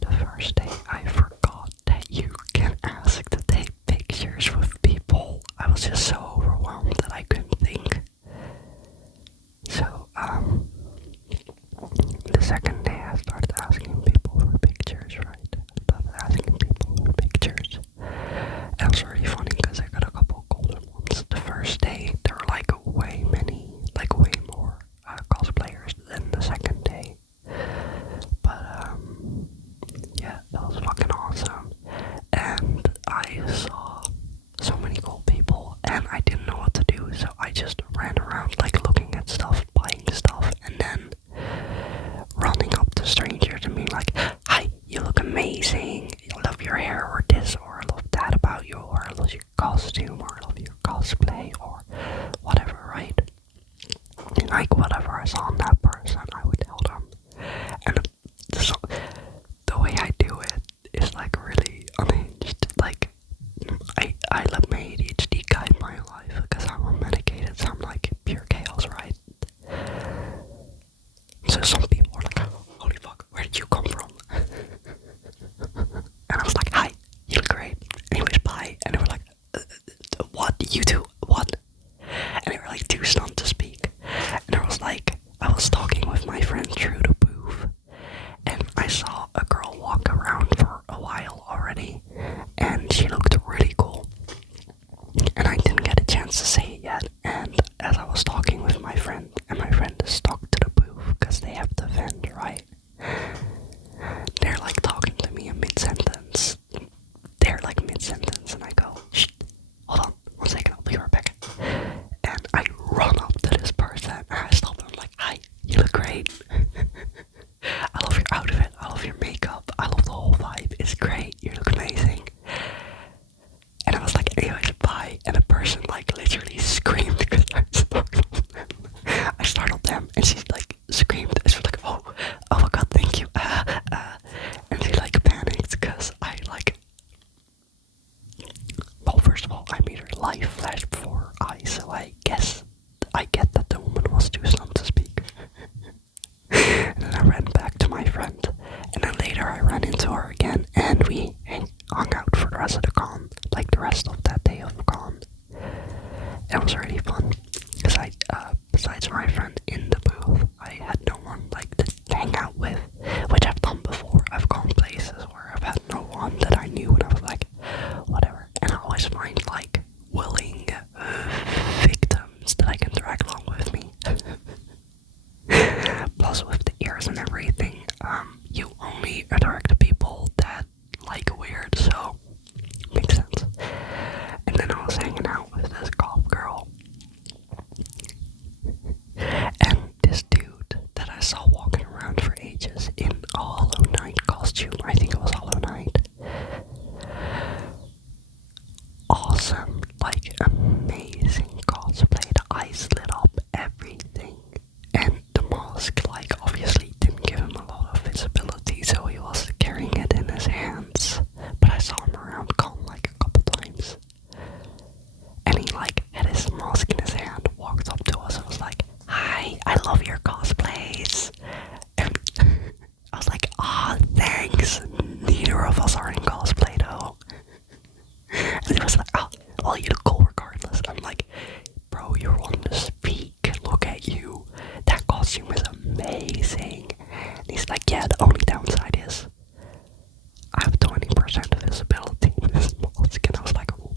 The first day I forgot that you can ask to take pictures with people. I was just so overwhelmed that I couldn't think. So, the second day I started asking people for pictures, right? I started asking people for pictures. And it was really funny because I got a couple golden ones you two, what? And they were like too stunned to speak. And I was like, I was talking with my friend through the booth, and I saw a girl walk around for a while already, and she looked really cool. And I didn't get a chance to say it yet, and as I was talking with my friend, and my friend is stuck to the booth, because they have the vent, right? They're like talking to me in mid-sentence. And I go, shh, hold on, 1 second, I'll be right back. And I run up to this person, and I stop them, I'm like, hi, you look great. I love your outfit, I love your makeup, I love the whole vibe, it's great, you look amazing. And I was like, anyways, bye. And the person like literally screamed because I startled them, and she like screamed. And she was like, oh my god, thank you. And she like panicked because I like, well, first of all, I made her life flash before her eyes, so I guess I get that the woman was too stunned to speak. And then I ran back to my friend, and then later I ran into her again, and we hung out for the rest of the con, like the rest of that day of the con. It was really fun, because I, besides my friend in the booth, I had no one like to hang out with, which I've done before. I've gone places where I've had no one that I knew, and I was like, whatever. And I always find like willing victims that I can drag along with me. Plus with the ears and everything, you only attract the people that like weird, so makes sense. And then I was hanging out with this cop girl, and this dude that I saw walking around for ages in a Hollow Knight costume. I think it was Hollow Knight. Awesome, like amazing cosplay. The eyes lit up, everything. And the mask, like, obviously didn't give him a lot of visibility, so he was carrying it in his hands. But I saw him around con like a couple times. And he, like, had his mask in his hand, walked up to us and was like, hi, I love your cosplays. And I was like, thanks. Neither of us are in cosplay, though. And he was like, well, you look cool regardless. I'm like, bro, you're on the speak. Look at you. That costume is amazing. And he's like, yeah, the only downside is I have 20% visibility in this mask. And I was like, oh,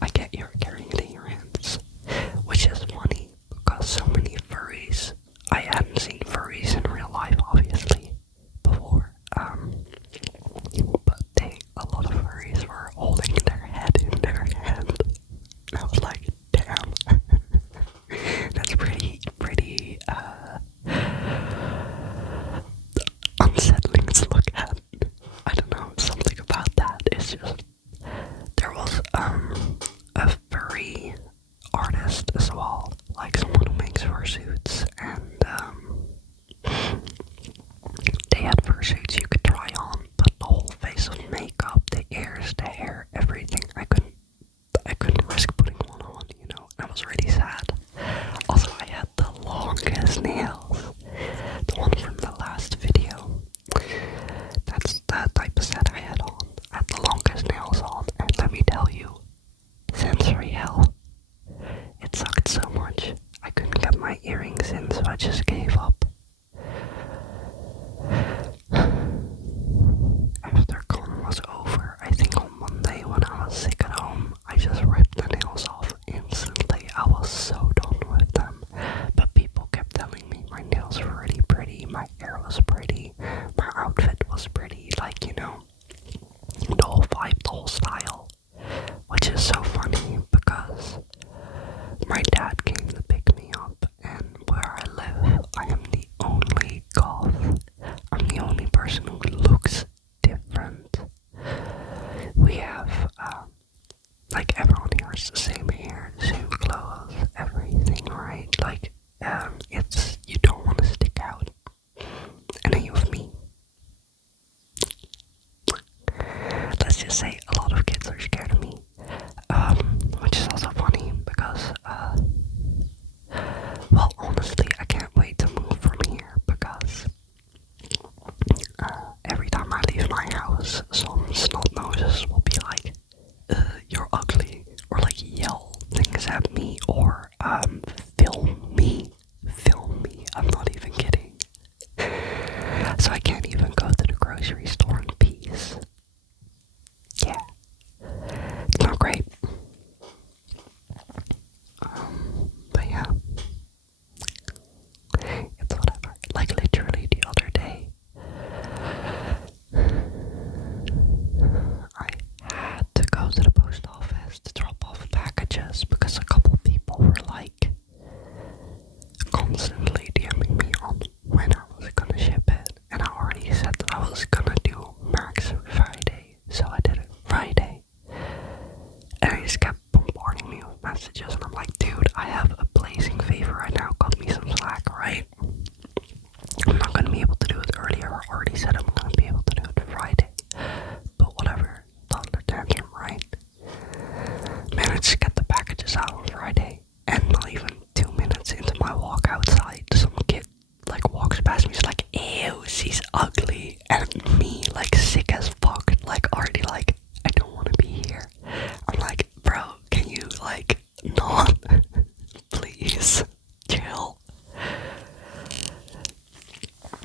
I get you're carrying it in your hands. Which is funny because so many furries, I hadn't seen furries in real life, obviously, before. But a lot of furries were holding their head in their hand. And I was like, damn. That's pretty unsettling to look at. I don't know, something about that. It's just, there was a furry artist as well, like someone who makes fursuits, and they had fursuits you could try on, but the whole face of makeup, the ears, the hair, everything, I couldn't risk putting one on, you know, and I was really sad. Also, I had the longest nails, the one from the last video. That's the type of set I had on. I had the longest nails on, and let me tell you, sensory hell. It sucked so much. I couldn't get my earrings in, so I just gave up. After con was over, I think on Monday when I was sick at home, I just ripped the nails off instantly. I was so done with them. But people kept telling me my nails were really pretty, my hair was pretty, my outfit was pretty, like, you know, the whole vibe, the whole style. Which is so funny because my dad came to pick me up, and where I live, I am the only goth. I'm the only person who looks different. We have, like, everyone here has the same hair, the same clothes, everything, right? Like, it's, you don't want to stick out. And then you have me. Let's just say a lot of kids are scared of me. Which is also funny because, well, honestly, I can't wait to move from here because every time I leave my house, some snot noses will be like, you're ugly, or like yell messages, and I'm like, dude, I have a blazing fever right now, cut me some slack, right? I'm not gonna be able to do it earlier. I already said I'm gonna be able to do it Friday, but whatever, toddler tantrum, right? Managed to get the packages out on Friday, and not even 2 minutes into my walk outside, some kid like walks past me, he's like, ew, she's ugly, and me like sick as fuck, like already like, I don't want to be here. I'm like, bro, can you like not please chill?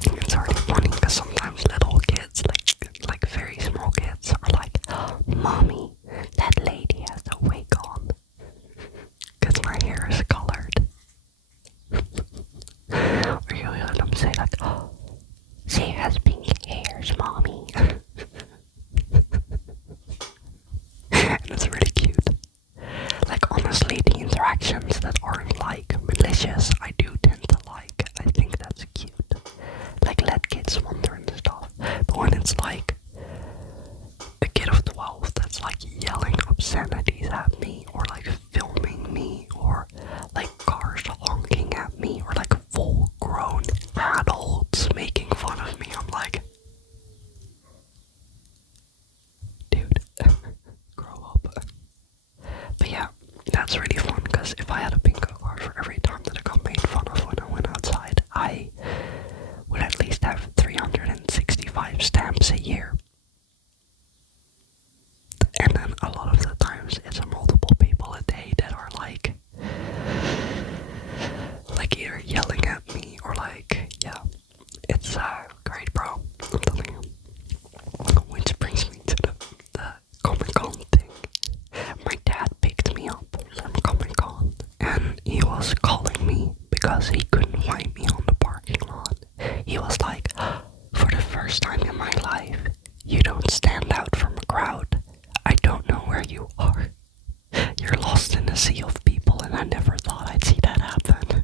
It's really funny because sometimes little kids, like very small kids, are like, oh, mommy, that lady has a wig on because my hair is colored. Or you hear them say like, oh, she has pink hairs, mommy. And it's really cute. Like, honestly, the interactions that aren't like malicious, I do tend to like. I think that's cute. Like, let kids wonder and stuff. But when it's like a kid of 12 that's like yelling obscenities at me, or like filming me, or like cars honking at me, or like full grown adults making fun of me, I'm like, dude, grow up. But yeah, that's really fun, because if I had a bingo card for every time that I got made fun of when I went outside, I would at least have 365 stamps a year. And then a lot of the times it's multiple people a day that are like either yelling at me or like, yeah, it's great, bro, I'm telling you. Which brings me to the Comic-Con thing. My dad picked me up from Comic-Con, and he was calling me because he couldn't find me on the parking lot. He was like, for the first time in my life, you don't stand out from a crowd. I don't know where you are. You're lost in a sea of people, and I never thought I'd see that happen.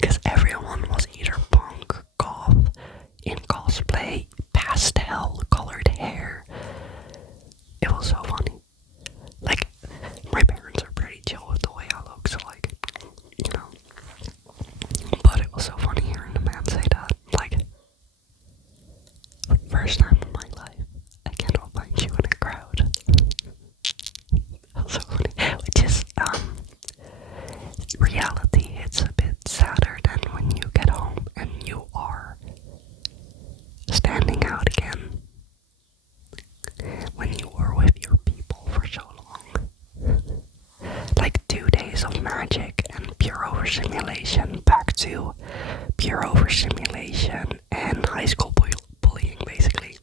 Because everyone was either punk, goth, in cosplay, pastel colored hair. It was so funny. Like, my parents are pretty chill with the way I look, so like, you know. But it was so funny hearing the man say that. Like, for the first time in my life, I cannot find you in a crowd. That was so funny. Which is, reality hits a bit sadder than when you get home and you are standing out again. When you were with your people for so long. Like 2 days of magic and pure overstimulation back to pure overstimulation and high school bullying, basically.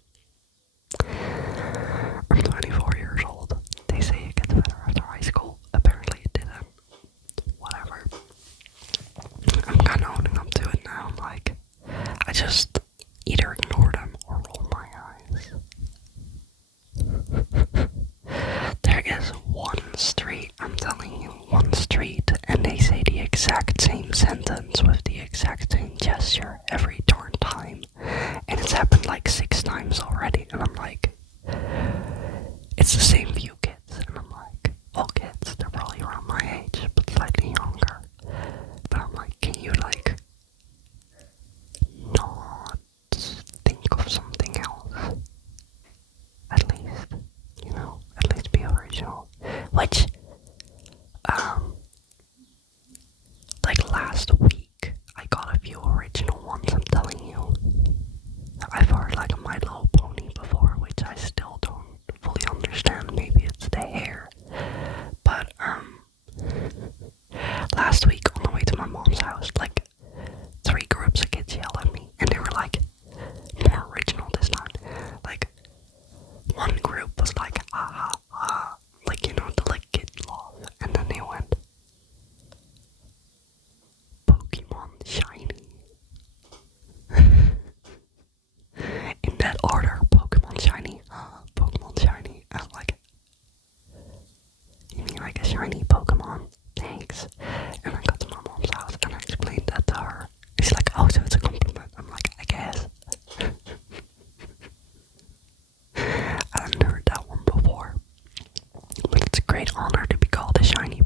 I'm 24 years old. They say it gets better after high school. Apparently it didn't. Whatever. I'm kind of owning up to it now. Like, I just either ignore them or roll my eyes. There is one street, I'm telling you, one street, and they say the exact same sentence with the exact same gesture every darn time. And it's happened like 6 times already, and I'm like, it's the same few kids, and I'm like, well, kids, they're probably around my age, but slightly younger. But I'm like, can you like not think of something else? At least, you know, at least be original. Which, like last week, I got a few original ones, I'm telling you. I've heard like a My Little Pony before, which I still don't fully understand. Maybe it's the hair. But, last week on the way to my mom's house, like 3 groups of kids yelled at me, and they were like more original this time. Like, one group was like, ah, ah, ah, like, you know, the like kid laugh, and then they went, Pokemon Shiny. In that order, Pokemon Shiny, Pokemon Shiny. I'm like, you mean like a shiny Pokemon? Thanks. And I got to my mom's house and I explained that to her. She's like, oh, so it's a compliment. I'm like, I guess. I hadn't heard that one before. But it's a great honor to be called a shiny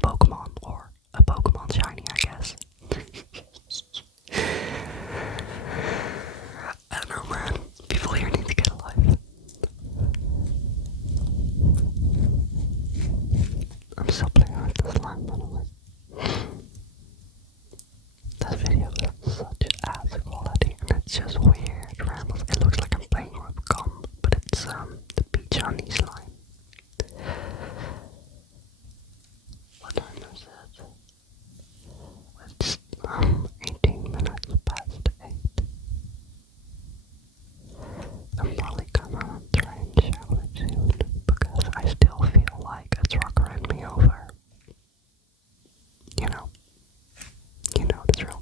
still playing with the slime, by the way. That video is such ass quality, and it's just weird rambles. It looks like I'm playing with gum, but it's the peach honey slime. What time is it? It's 18 minutes past 8. I'm probably gonna try and shower soon because I still feel like it's rock ran me over. You know the drill.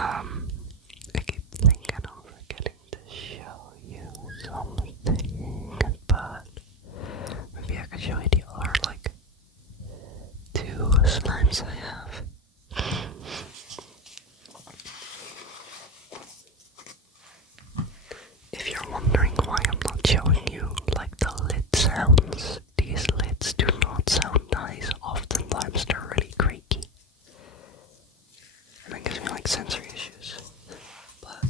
I keep thinking I'm forgetting to show you something, but maybe I could show you the other, like, 2 slimes I have. If you're wondering why I'm not showing you, like, the lid sounds, these lids do not sound nice. Oftentimes they're really creaky. And that gives me, like, sensory issues. But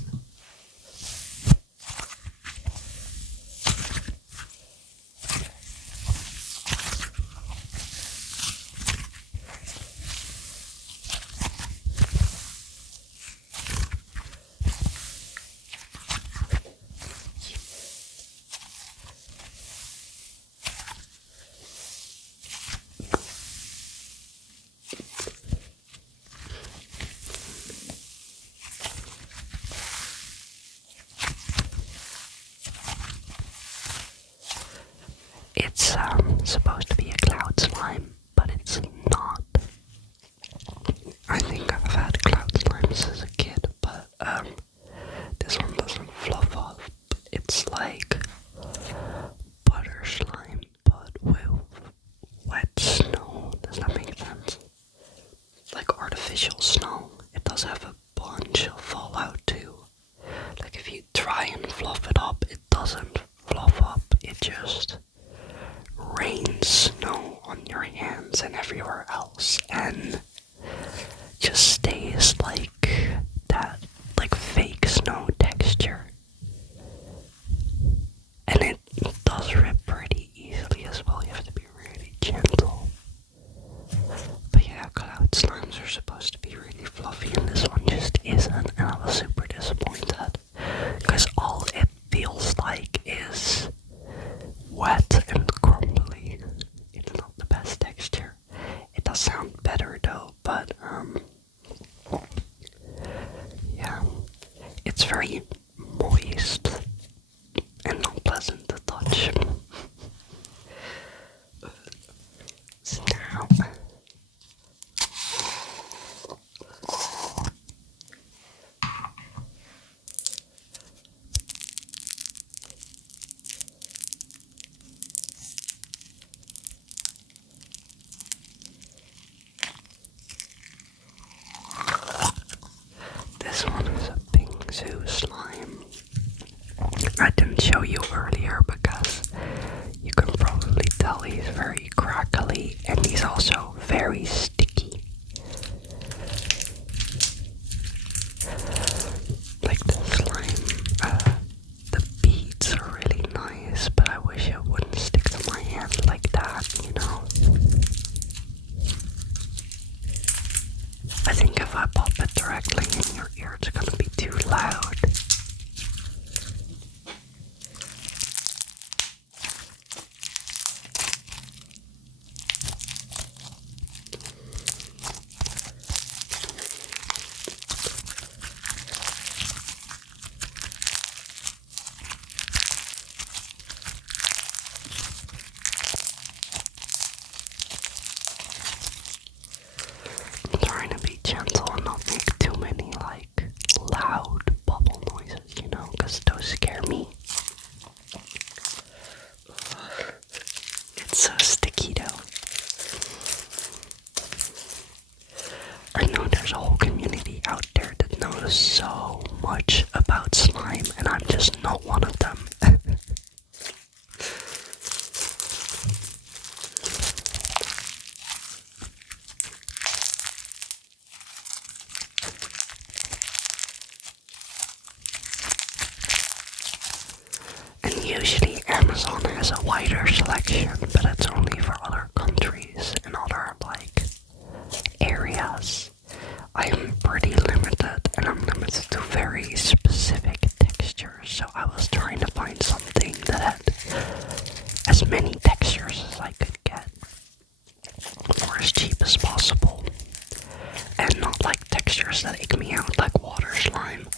it's supposed to be a cloud slime, but it's not. I think I've had cloud slimes as a kid, but this one doesn't fluff off. It's like butter slime, but with wet snow. Does that make sense? Like artificial snow. It does have a bunch of fallout too. Like if you try and fluff it up, it doesn't fluff up. It just rains snow on your hands and everywhere else, and just stays like that, like fake snow texture. And it does rip pretty easily as well. You have to be really gentle. But yeah, cloud slimes are supposed to be really fluffy, and this one just isn't, and I was super disappointed. Because all it feels like is wet and crumbly. It's not the best texture. It does sound better though, but yeah, it's very moist and not pleasant to touch. So now, this one is a Bingsu slime. I didn't show you earlier because you can probably tell he's very crackly and he's also very sticky. Like the slime, the beads are really nice, but I wish it wouldn't stick to my hand like that, you know? I think if I pop it directly in your ear, it's gonna be too loud. I'm trying to be gentle and not make too many, like, loud bubble noises, you know, because those scare me. It's so sticky though. I know there's a whole community out there that knows so much about slime, and I'm just not one of them. And usually Amazon has a wider selection, but it's only for other countries and other, like, areas. I am pretty limited, and I'm limited to very specific textures, so I was trying to find something that had as many textures as I could get for as cheap as possible, and not like textures that ache me out like water slime.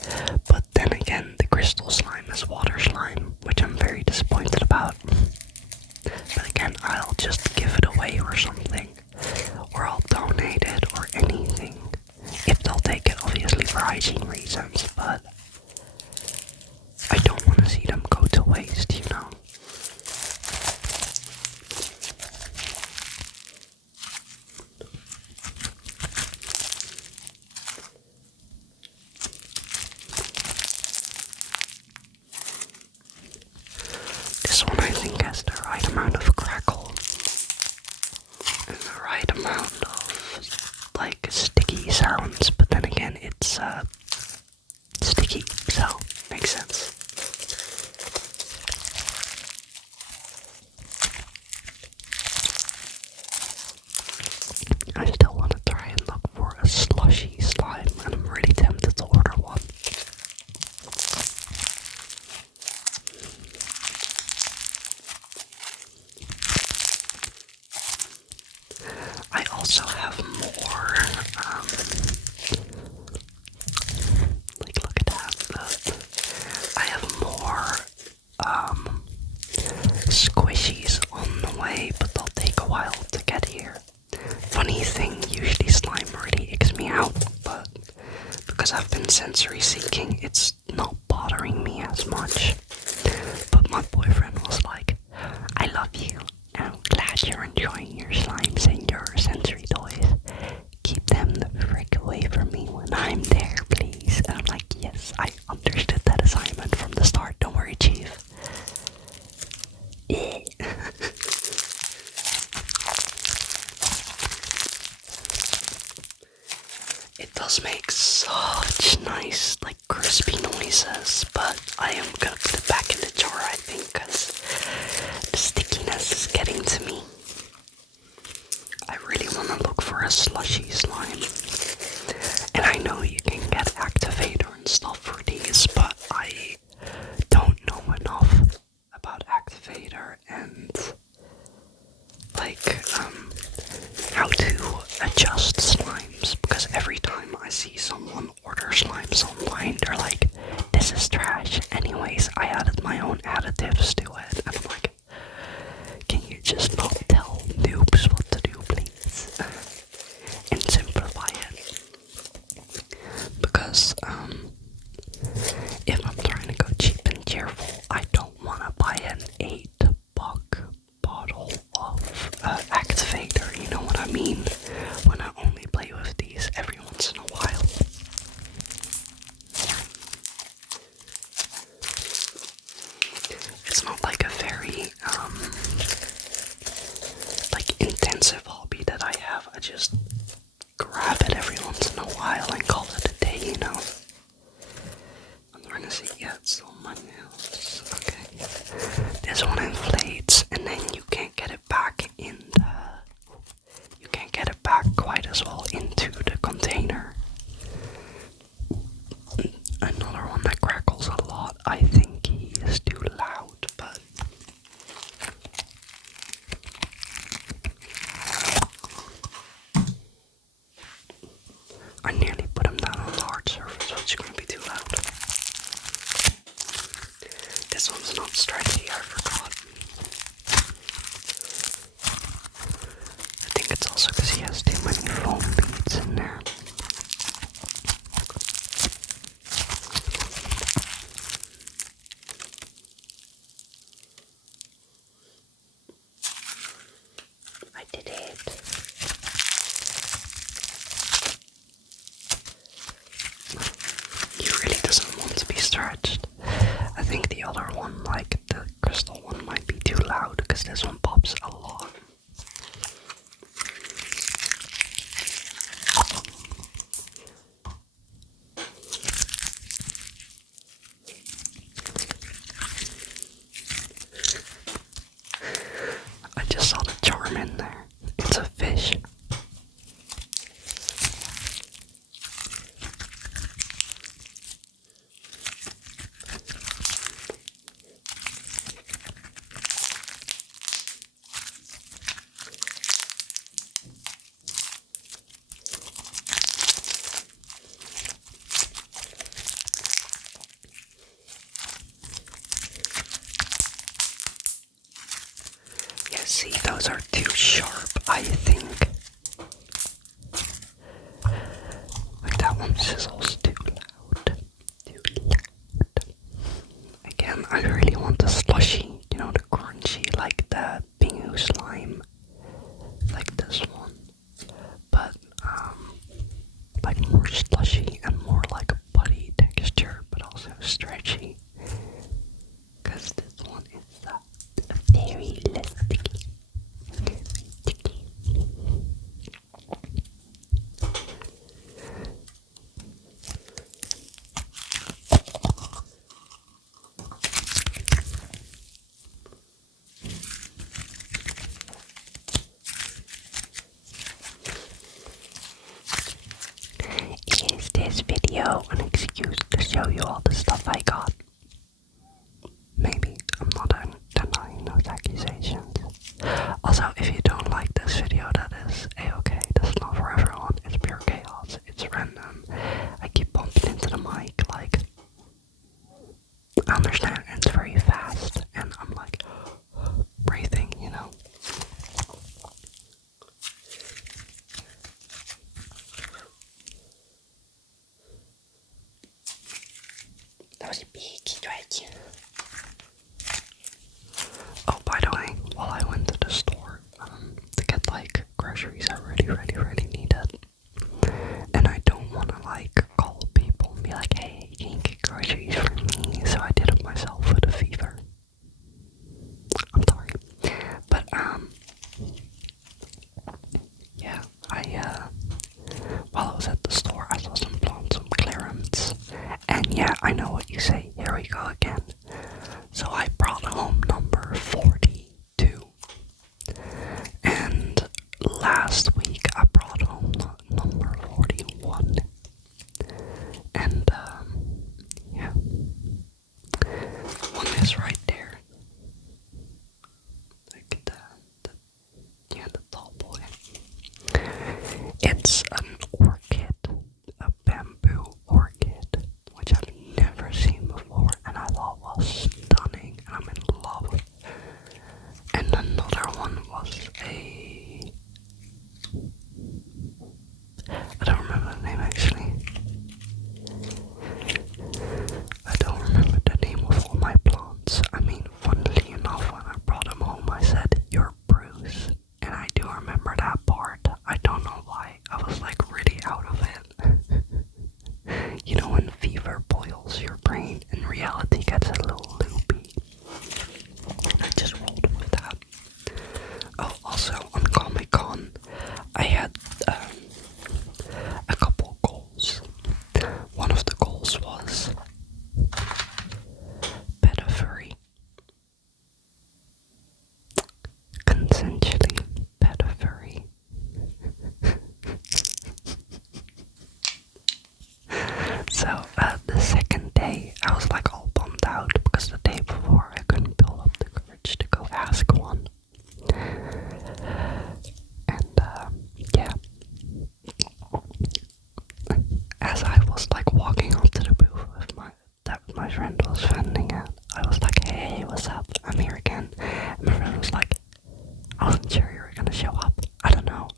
But then again, the crystal slime is water slime, which I'm very disappointed about. But again, I'll just give it away or something, or I'll donate it or anything, if they'll take it, obviously for hygiene reasons, but I don't want to see them go to waste, you know. This one I think has the right amount of crackle and the right amount of, like, sticky sounds, but then again it's sticky, so makes sense. I still want to try and look for a slushy slime, and I'm really tempted to order one. I also have more, like, look at that, I have more, squishies on the way, but they'll take a while to get here. Funny thing, usually slime really icks me out, but because I've been sensory seeking, it's not bothering me as much. But my boyfriend was like, I love you, and I'm glad you're enjoying your slimes and your sensory toys. Keep them the frick away from me when I'm there, please. And I'm like, yes, I understood that assignment from the start, don't worry, chief. It does make such nice, like, crispy noises, but I am gonna put it back in the jar, I think, because the stickiness is getting to me. I really want to look for a slushy slime. And I know you can get activator and stuff for these, but I don't know enough about activator and, like, how to adjust slimes, because every time I see someone order slimes online, they're like, this is trash. Anyways, I added my own additives to it, and I'm like, can you just not tell noobs what to do, please? And simplify it. Because, if I'm trying to go cheap and cheerful, I don't want to buy an $8 bottle of activator, you know what I mean? When I only play with these every once in a while. It's not like a very, like, intensive hobby that I have. I just grab it every once in a while and call it a day, you know? I'm trying to see, yeah, it's on my nails. Okay. This one inflates, and then you can't get it back in the... You can't get it back quite as well into the container. Another one that crackles a lot, I think he is too loud, but... I nearly put him down on the hard surface, which is going to be too loud. This one's not stretchy, I forgot. I think it's also because he has too many foam beads in there. I did it. He really doesn't want to be stretched. I think the other one, like the crystal one, might be too loud because this one pops a lot. just saw the charm in there. It's a fish. Yeah, see, those are too sharp, I think. Like that one sizzles too loud. Too loud. Again, I really want the slushy, you know, the crunchy, like the Bingu slime. Like this one. But, like more slushy and more like a putty texture, but also stretchy. Because this one is very less sticky. Is this video an excuse to show you all the stuff I got? Maybe. I'm not denying those accusations. Also, if you don't like this video, that is a-okay. That's not for everyone. It's pure chaos. It's random. I keep bumping into the mic, like, I understand it's very fast, and I'm like, breathing, you know? That was a big stretch. Oh, by the way, while I went to the store to get like groceries I really needed, and I don't want to like call people and be like, hey, you can get groceries for me, so I did it myself with a fever. I'm sorry, but yeah, while I was at the store, I saw some plants on clearance, and yeah, I know what you say. Here we go again. So I brought home number 42, and last week I brought home number 41, and yeah, one is right there, like the tall boy. It's an orchid, a bamboo orchid, which I've never seen before, and I thought was stunning, and I'm in love. And another one was I don't remember the name actually. I don't remember the name of all my plants. I mean, funnily enough, when I brought them home, I said, "You're Bruce." And I do remember that part. I don't know why. I was like really out of it. You know, when fever boils your brain and reality gets a little loopy. I just rolled with that. Oh, also on Comic-Con, I had a couple goals. One of the goals was pet a furry. Consensually pet a furry. So the second day, I was like all bummed out because the day before I couldn't build up the courage to go ask one. And yeah, as I was like walking up to the booth that my friend was vending at, I was like, "Hey, what's up? I'm here again." And my friend was like, "I wasn't sure you were gonna show up. I don't know.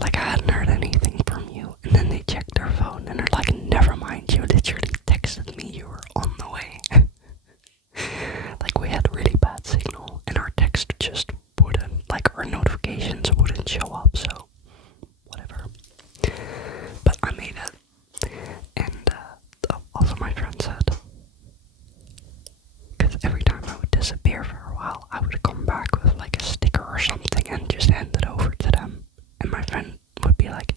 Like, I hadn't heard anything from you." And then they checked their phone and they're like, "Never mind, you literally texted me you were on the way." Like, we had really bad signal and our text just wouldn't, like, our notifications wouldn't show up, so whatever. But I made it. And also my friend said, because every time I would disappear for a while, I would come back with like a sticker or something and just hand it over to them. And my friend would be like,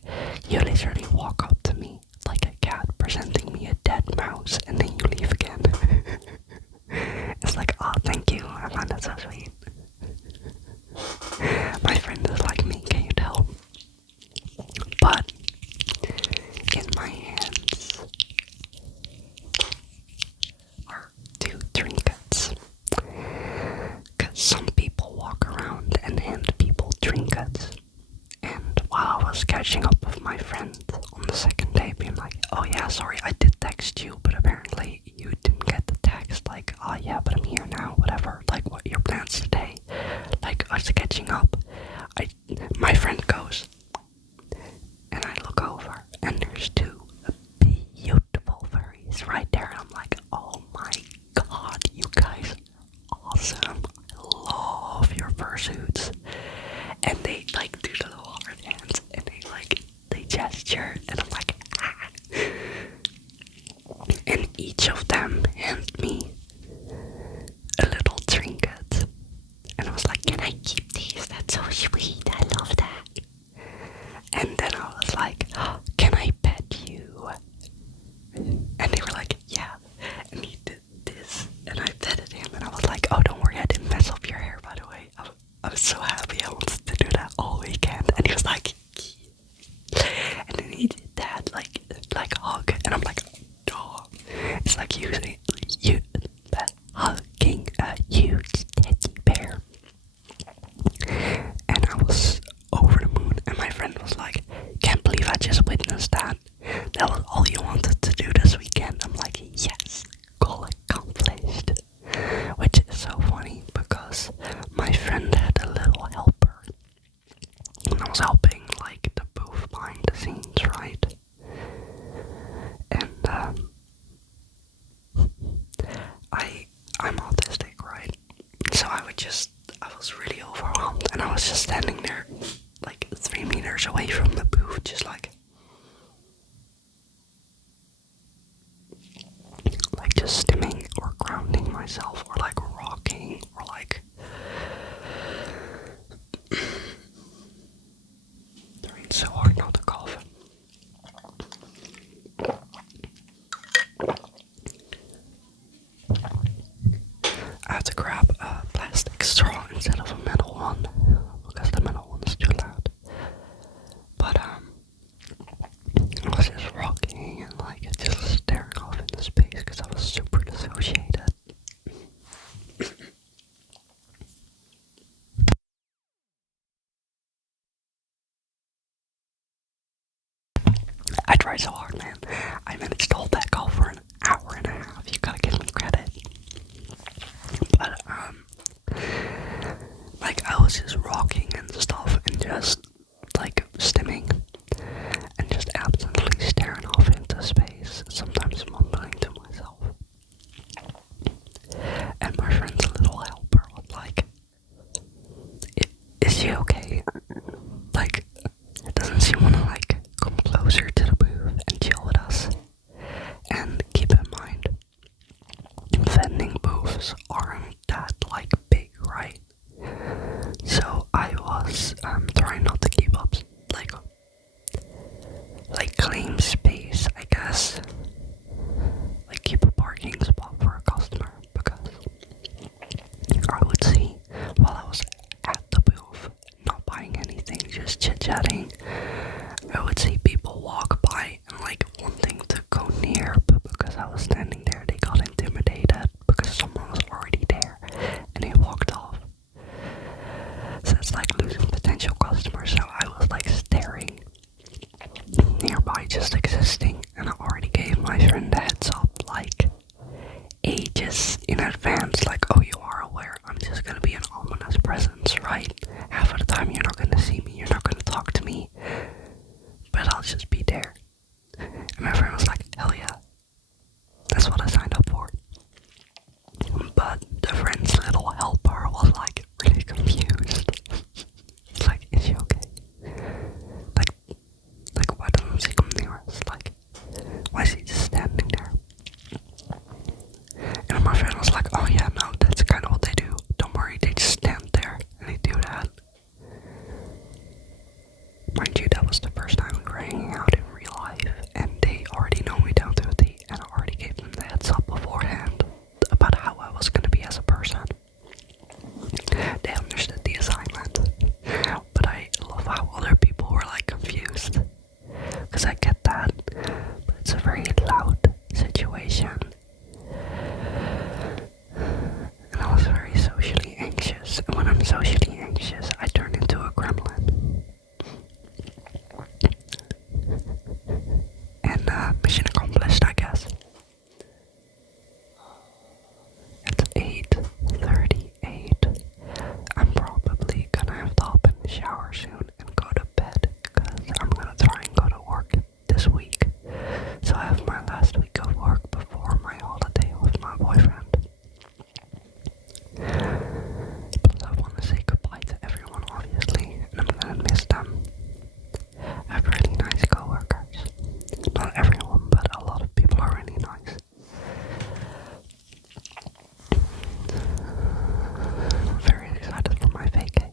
"You literally walk up to me like a cat presenting me a dead mouse and then you leave again." It's like, "Oh, thank you. I find that so sweet." some people walk around and hand people trinkets. And while I was catching up with my friend on the second day, being like, oh yeah, sorry, I did text you, but apparently you didn't get the text, like, oh yeah, but I'm here now, whatever, like, what are your plans today? Like, I was catching up, my friend goes, and I look over, and there's two beautiful furries right there, and I'm like, oh my god, you guys are awesome, I love your fursuits. And they like do the little hard hands, and they gesture, and I'm like, ah. And each of them handed me a little trinket, and I was like, can I keep these? That's so sweet, I love that. And then I was like, oh, can I pet you? And they were like, yeah. And he did this, and I petted him, and I was like, oh, don't worry, I didn't mess up your hair, by the way. I was so happy, I wanted to do that all weekend. And he was like, and then he did that, like hug, and I'm like, oh, it's like hugging a huge teddy bear. And I was over the moon, and my friend was like, can't believe I just witnessed that. That was all you wanted to do this weekend. I'm like, yes, goal accomplished. Which is so funny because my friend had a little helper, and I was helping like the booth behind the scenes, right? And I'm autistic, right? So I was really overwhelmed, and I was just standing there like 3 meters away from the booth, just like just stimming or grounding myself, or like rocking, or like trying so hard not to cough. I had to grab a plastic straw instead of a metal one, because the metal one is too loud. But I was just rocking and like just staring off into space because I was super dissociated. I tried so hard, man. I managed to hold that call for an hour and a half. You gotta give me credit. But like I was just rocking and stuff, and just like stimming, and just absently staring off into space, sometimes mumbling to myself. And my friend's little helper was like, is she okay? Like, doesn't she want to like come closer to the booth and chill with us? And keep in mind, vending booths aren't that like big, right? So I was trying not to keep up like claim space, I guess. Like keep a parking spot for a customer, because I would see while I was at the booth, not buying anything, just chit-chatting, I would see people walk by and like wanting to go near, but because I was standing there, they got intimidated because someone was already there and they walked off. So it's like losing potential customers. So I was like staring nearby, just existing, and I already gave my friend a heads up like ages in advance, like, oh, you are aware I'm just gonna be an ominous presence, right? Half of the time you're not gonna see me, you're not gonna talk to me, but I'll just be there. And my friend was like, hell yeah, that's what I signed up for. But the friend's little helper was like really confused. It's like, is she okay? Like why doesn't she come near us? Like, why is he just standing there? And my friend was like, oh yeah, no, that's kind of what they do. Don't worry, they just stand there and they do that. anxious, and when I'm socially anxious, I turn into a gremlin. And mission accomplished, I guess. It's 8:38. I'm probably gonna have to hop in the shower soon and go to bed, because I'm gonna try and go to work this week. So I have my last week of work before my holiday with my boyfriend. Plus I want to say goodbye to everyone, obviously, and I'm gonna miss them. I have really nice coworkers. Not everyone, but a lot of people are really nice. I'm very excited for my vacay.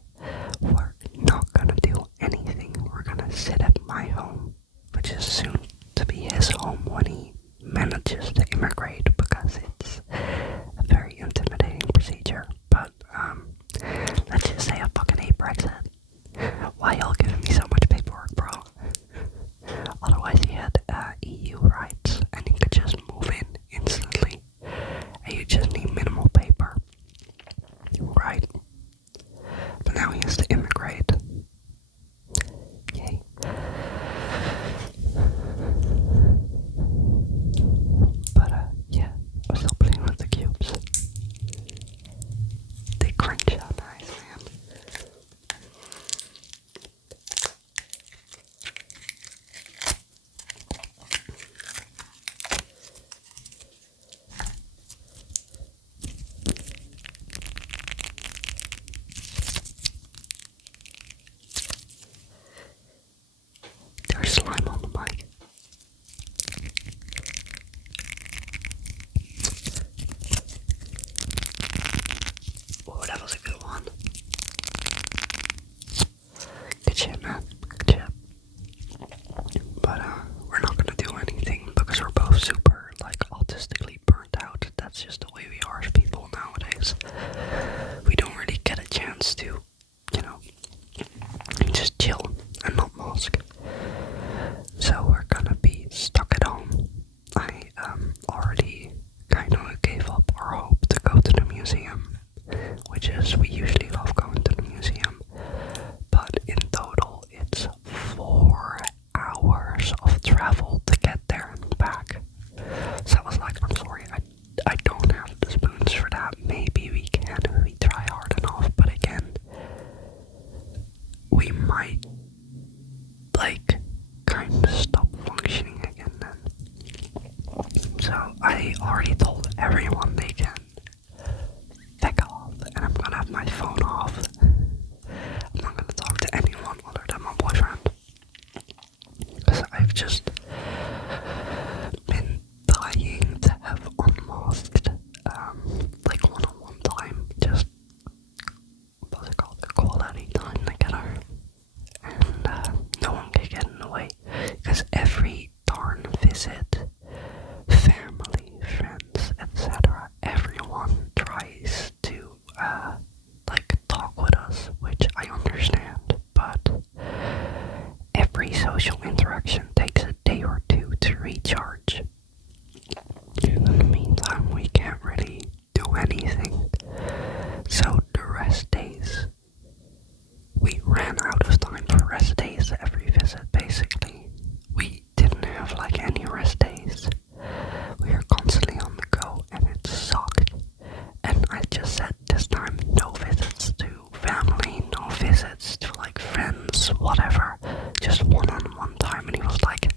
We're not gonna do anything. We're gonna sit at my home, which is soon to be his home when he manages to immigrate, because it's a very intimidating procedure. But let's just say I fucking hate Brexit. Why y'all giving me so much paperwork, bro? Otherwise he had EU rights and he could just move in instantly, and you just need minimal paper, right? But now he has to immigrate. Yay. But yeah, I'm still playing with the cubes. They crunch out nice, man. There's slime on the mic. Oh, that was a good one. Good shit, man. Good shit. But we're not gonna do anything because we're both super, like, autistically burnt out. That's just the way we are as people nowadays. We don't really get a chance to, you know, just chill and not mask. So we're gonna be stuck at home. I already kind of gave up our hope to go to the museum, which is, we usually love going to the museum, but in total it's 4 hours of travel to get there and back. So I was like, I'm sorry, I don't have the spoons for that. Maybe we can if we try hard enough, but again, we might, like, kind of stop functioning again then. So I already told everyone they can back off, and I'm gonna have my phone off. I'm not gonna talk to anyone other than my boyfriend, because I've just been dying to have unmasked, like, one-on-one time, just, what's it called, quality time together, and no one can get in the way, because every darn visit, family, friends, etc., everyone tries to like, talk with us, which I understand, but every social interaction takes a day or two to recharge. In the meantime, we can't really do anything. So the rest days, we ran out of time for rest days every visit, basically. We didn't have, like, any rest days. We were constantly on the go, and it sucked. And I just said this time, no visits to family, no visits to, like, friends, whatever. Just one-on-one time. And he was like,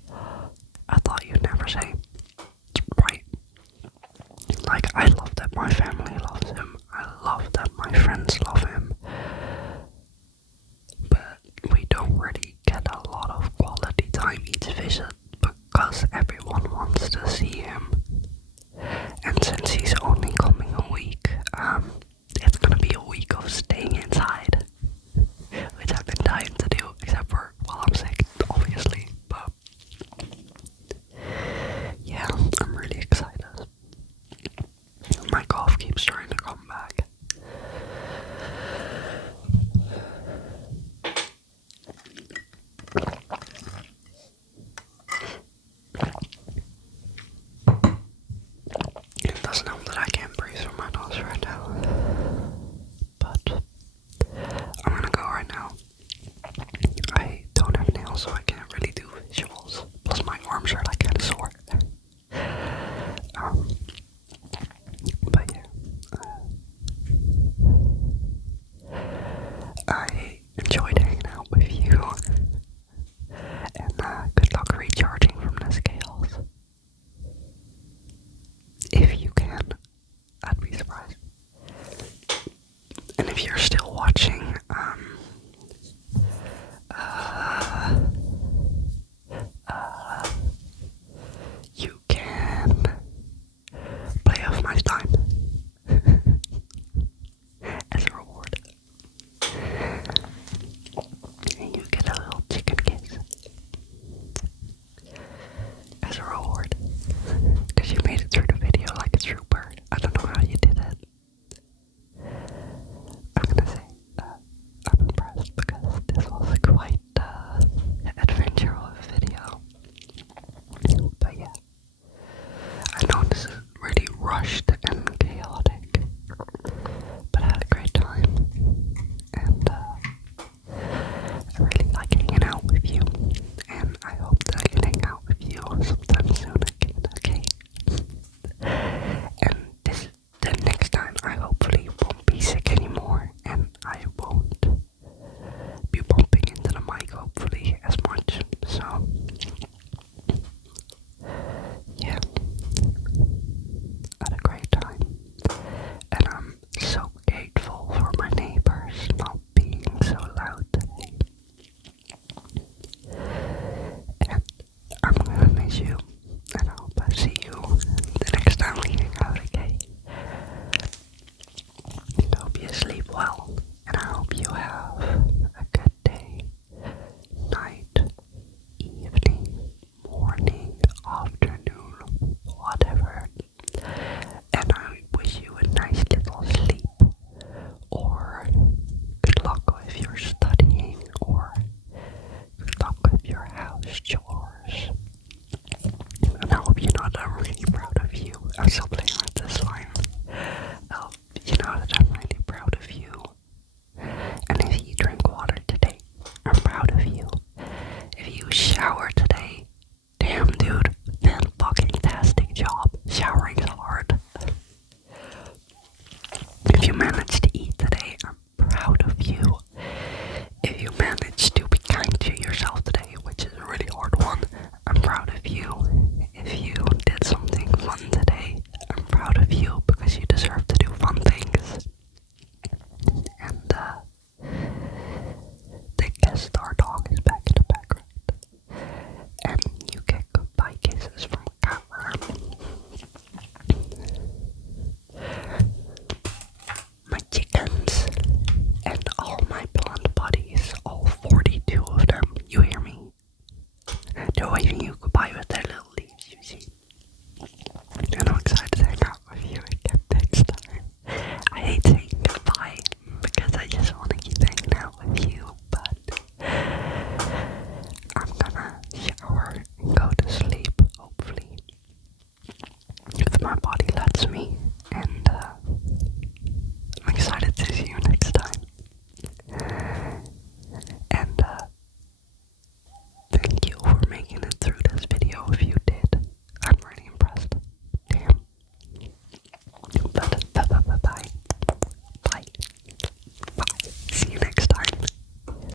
my body